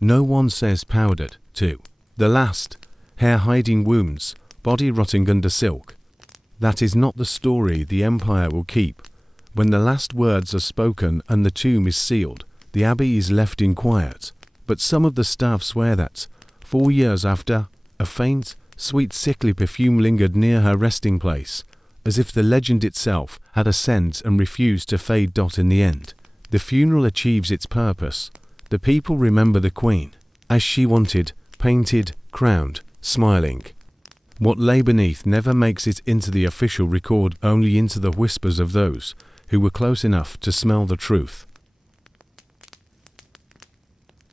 No one says powdered, too. The last, hair hiding wounds, body rotting under silk. That is not the story the empire will keep. When the last words are spoken and the tomb is sealed, the abbey is left in quiet. But some of the staff swear that, 4 years after, a faint, sweet sickly perfume lingered near her resting place, as if the legend itself had ascended and refused to fade. In the end, the funeral achieves its purpose. The people remember the Queen, as she wanted, painted, crowned, smiling. What lay beneath never makes it into the official record, only into the whispers of those who were close enough to smell the truth.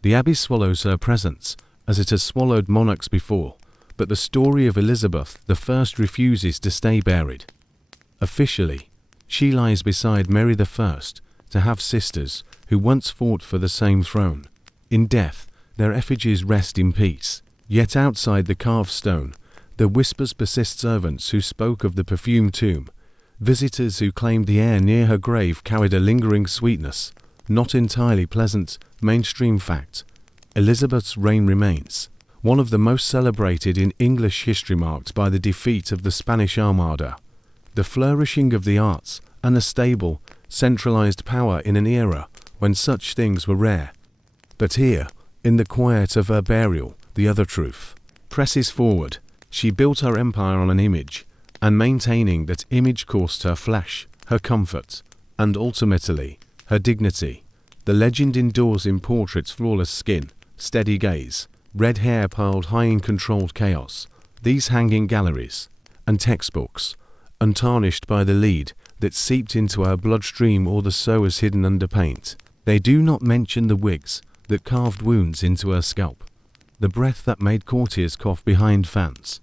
The abbey swallows her presence, as it has swallowed monarchs before, but the story of Elizabeth I refuses to stay buried. Officially, she lies beside Mary I, to have sisters who once fought for the same throne. In death, their effigies rest in peace. Yet outside the carved stone, the whispers persist. Servants who spoke of the perfumed tomb, visitors who claimed the air near her grave carried a lingering sweetness. Not entirely pleasant, mainstream fact. Elizabeth's reign remains one of the most celebrated in English history, marked by the defeat of the Spanish Armada, the flourishing of the arts, and a stable, centralized power in an era when such things were rare. But here, in the quiet of her burial, the other truth presses forward. She built her empire on an image, and maintaining that image cost her flesh, her comfort, and ultimately, her dignity. The legend endures in portraits: flawless skin, steady gaze, red hair piled high in controlled chaos. These hanging galleries and textbooks, untarnished by the lead that seeped into her bloodstream or the sewers hidden under paint. They do not mention the wigs that carved wounds into her scalp, the breath that made courtiers cough behind fans,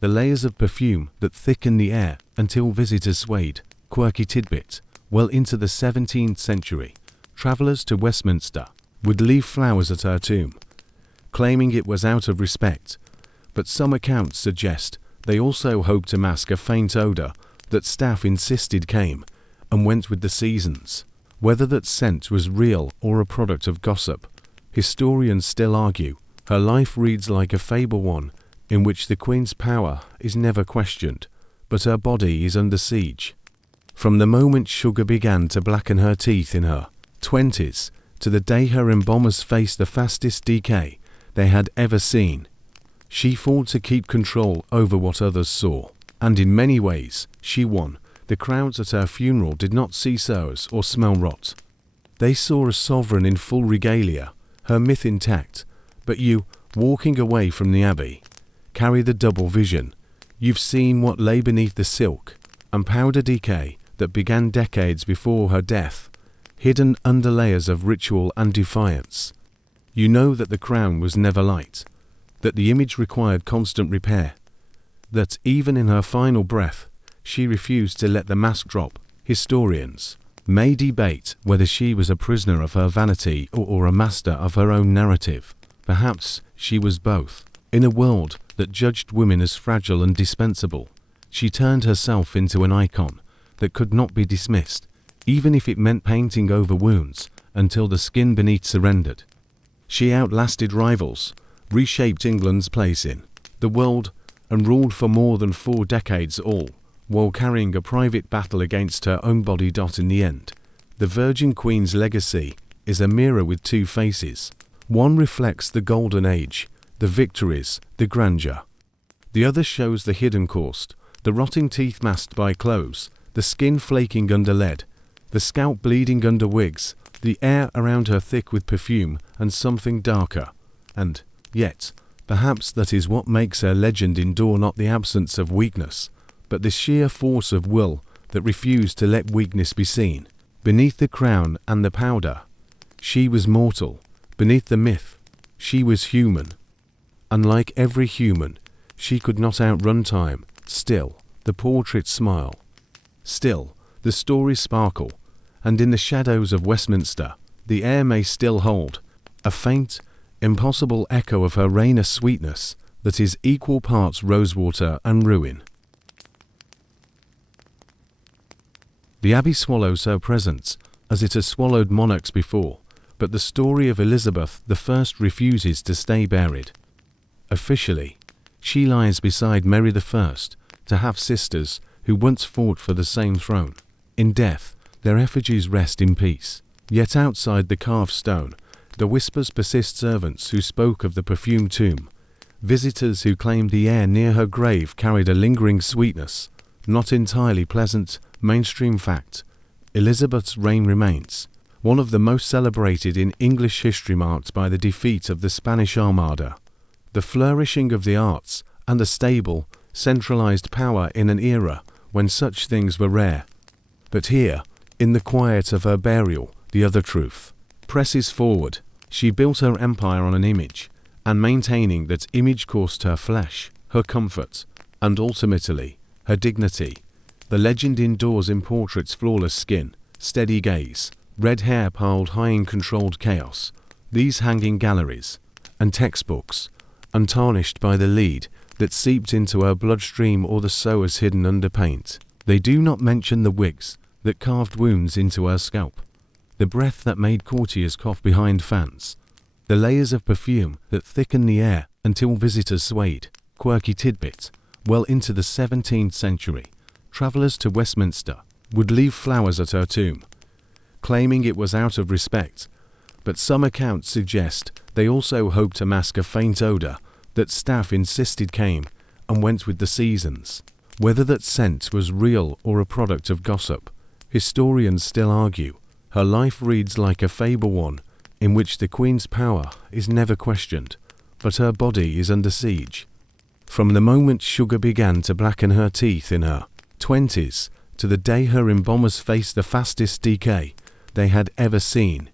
the layers of perfume that thickened the air until visitors swayed. Quirky tidbit: well into the 17th century, travelers to Westminster would leave flowers at her tomb, claiming it was out of respect, but some accounts suggest they also hoped to mask a faint odor that staff insisted came and went with the seasons. Whether that scent was real or a product of gossip, historians still argue. Her life reads like a fable, one in which the Queen's power is never questioned, but her body is under siege. From the moment sugar began to blacken her teeth in her 20s to the day her embalmers faced the fastest decay they had ever seen, she fought to keep control over what others saw. And in many ways, she won. The crowds at her funeral did not see sores or smell rot. They saw a sovereign in full regalia, her myth intact. But you, walking away from the abbey, carry the double vision. You've seen what lay beneath the silk and powder decay that began decades before her death, hidden under layers of ritual and defiance. You know that the crown was never light, that the image required constant repair, that even in her final breath, she refused to let the mask drop. Historians may debate whether she was a prisoner of her vanity or a master of her own narrative. Perhaps she was both. In a world that judged women as fragile and dispensable, she turned herself into an icon that could not be dismissed, even if it meant painting over wounds until the skin beneath surrendered. She outlasted rivals, reshaped England's place in the world, and ruled for more than 4 decades, all while carrying a private battle against her own body. In the end, the Virgin Queen's legacy is a mirror with 2 faces. One reflects the golden age, the victories, the grandeur. The other shows the hidden cost, the rotting teeth masked by clothes, the skin flaking under lead, the scalp bleeding under wigs, the air around her thick with perfume and something darker. And yet, perhaps that is what makes her legend endure, not the absence of weakness, but the sheer force of will that refused to let weakness be seen. Beneath the crown and the powder, she was mortal. Beneath the myth, she was human. Unlike every human, she could not outrun time. Still, the portraits smile. Still, the stories sparkle. and in the shadows of Westminster, the air may still hold a faint, impossible echo of her reign, a sweetness that is equal parts rosewater and ruin. The Abbey swallows her presence, as it has swallowed monarchs before, but the story of Elizabeth I refuses to stay buried. Officially, she lies beside Mary I, to have sisters who once fought for the same throne. In death, their effigies rest in peace. Yet outside the carved stone, the whispers persist, servants who spoke of the perfumed tomb. Visitors who claimed the air near her grave carried a lingering sweetness, not entirely pleasant. Mainstream fact: Elizabeth's reign remains one of the most celebrated in English history, marked by the defeat of the Spanish Armada, the flourishing of the arts, and a stable, centralized power in an era when such things were rare. But here, in the quiet of her burial, the other truth presses forward. She built her empire on an image, and maintaining that image cost her flesh, her comfort, and ultimately, her dignity. The legend endures in portraits: flawless skin, steady gaze, red hair piled high in controlled chaos. These hanging galleries and textbooks, untarnished by the lead that seeped into her bloodstream or the sewers hidden under paint. They do not mention the wigs that carved wounds into her scalp, the breath that made courtiers cough behind fans, the layers of perfume that thickened the air until visitors swayed. Quirky tidbit: well into the 17th century, travellers to Westminster would leave flowers at her tomb, claiming it was out of respect, but some accounts suggest they also hoped to mask a faint odor that staff insisted came and went with the seasons. Whether that scent was real or a product of gossip, historians still argue. Her life reads like a fable, one in which the Queen's power is never questioned, but her body is under siege. From the moment sugar began to blacken her teeth in her 20s to the day her embalmers faced the fastest decay they had ever seen,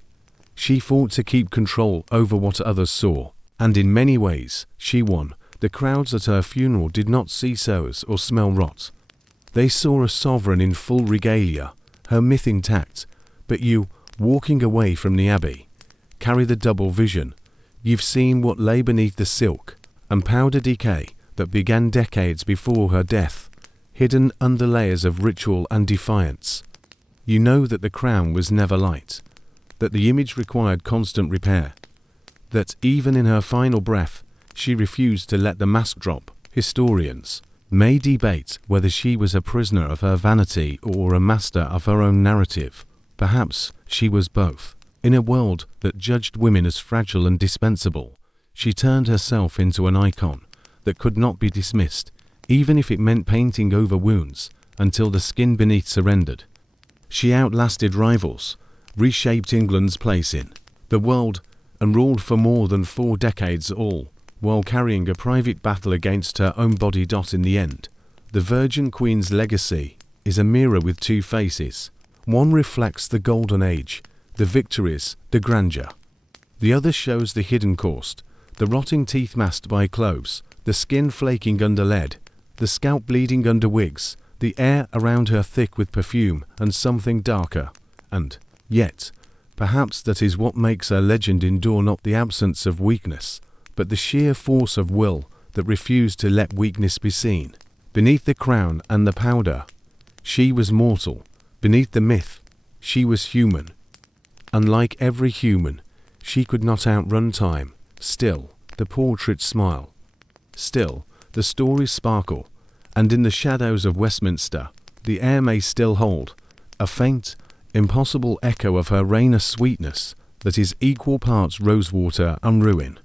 she fought to keep control over what others saw, and in many ways she won. The crowds at her funeral did not see sores or smell rot. They saw a sovereign in full regalia, her myth intact. But you, walking away from the Abbey, carry the double vision. You've seen what lay beneath the silk and powder decay that began decades before her death, hidden under layers of ritual and defiance. You know that the crown was never light, that the image required constant repair, that even in her final breath, she refused to let the mask drop. Historians may debate whether she was a prisoner of her vanity or a master of her own narrative. Perhaps she was both. In a world that judged women as fragile and dispensable, she turned herself into an icon that could not be dismissed, even if it meant painting over wounds until the skin beneath surrendered. She outlasted rivals, reshaped England's place in the world, and ruled for more than 4 decades, all while carrying a private battle against her own body. In the end, the Virgin Queen's legacy is a mirror with 2 faces. One reflects the golden age, the victories, the grandeur. The other shows the hidden cost, the rotting teeth masked by cloves, the skin flaking under lead, the scalp bleeding under wigs, the air around her thick with perfume and something darker. And yet, perhaps that is what makes her legend endure, not the absence of weakness, but the sheer force of will that refused to let weakness be seen. Beneath the crown and the powder, she was mortal. Beneath the myth, she was human. Unlike every human, she could not outrun time. Still, the portraits smile. Still, the stories sparkle. And in the shadows of Westminster, the air may still hold a faint, impossible echo of her reign, a sweetness that is equal parts rosewater and ruin.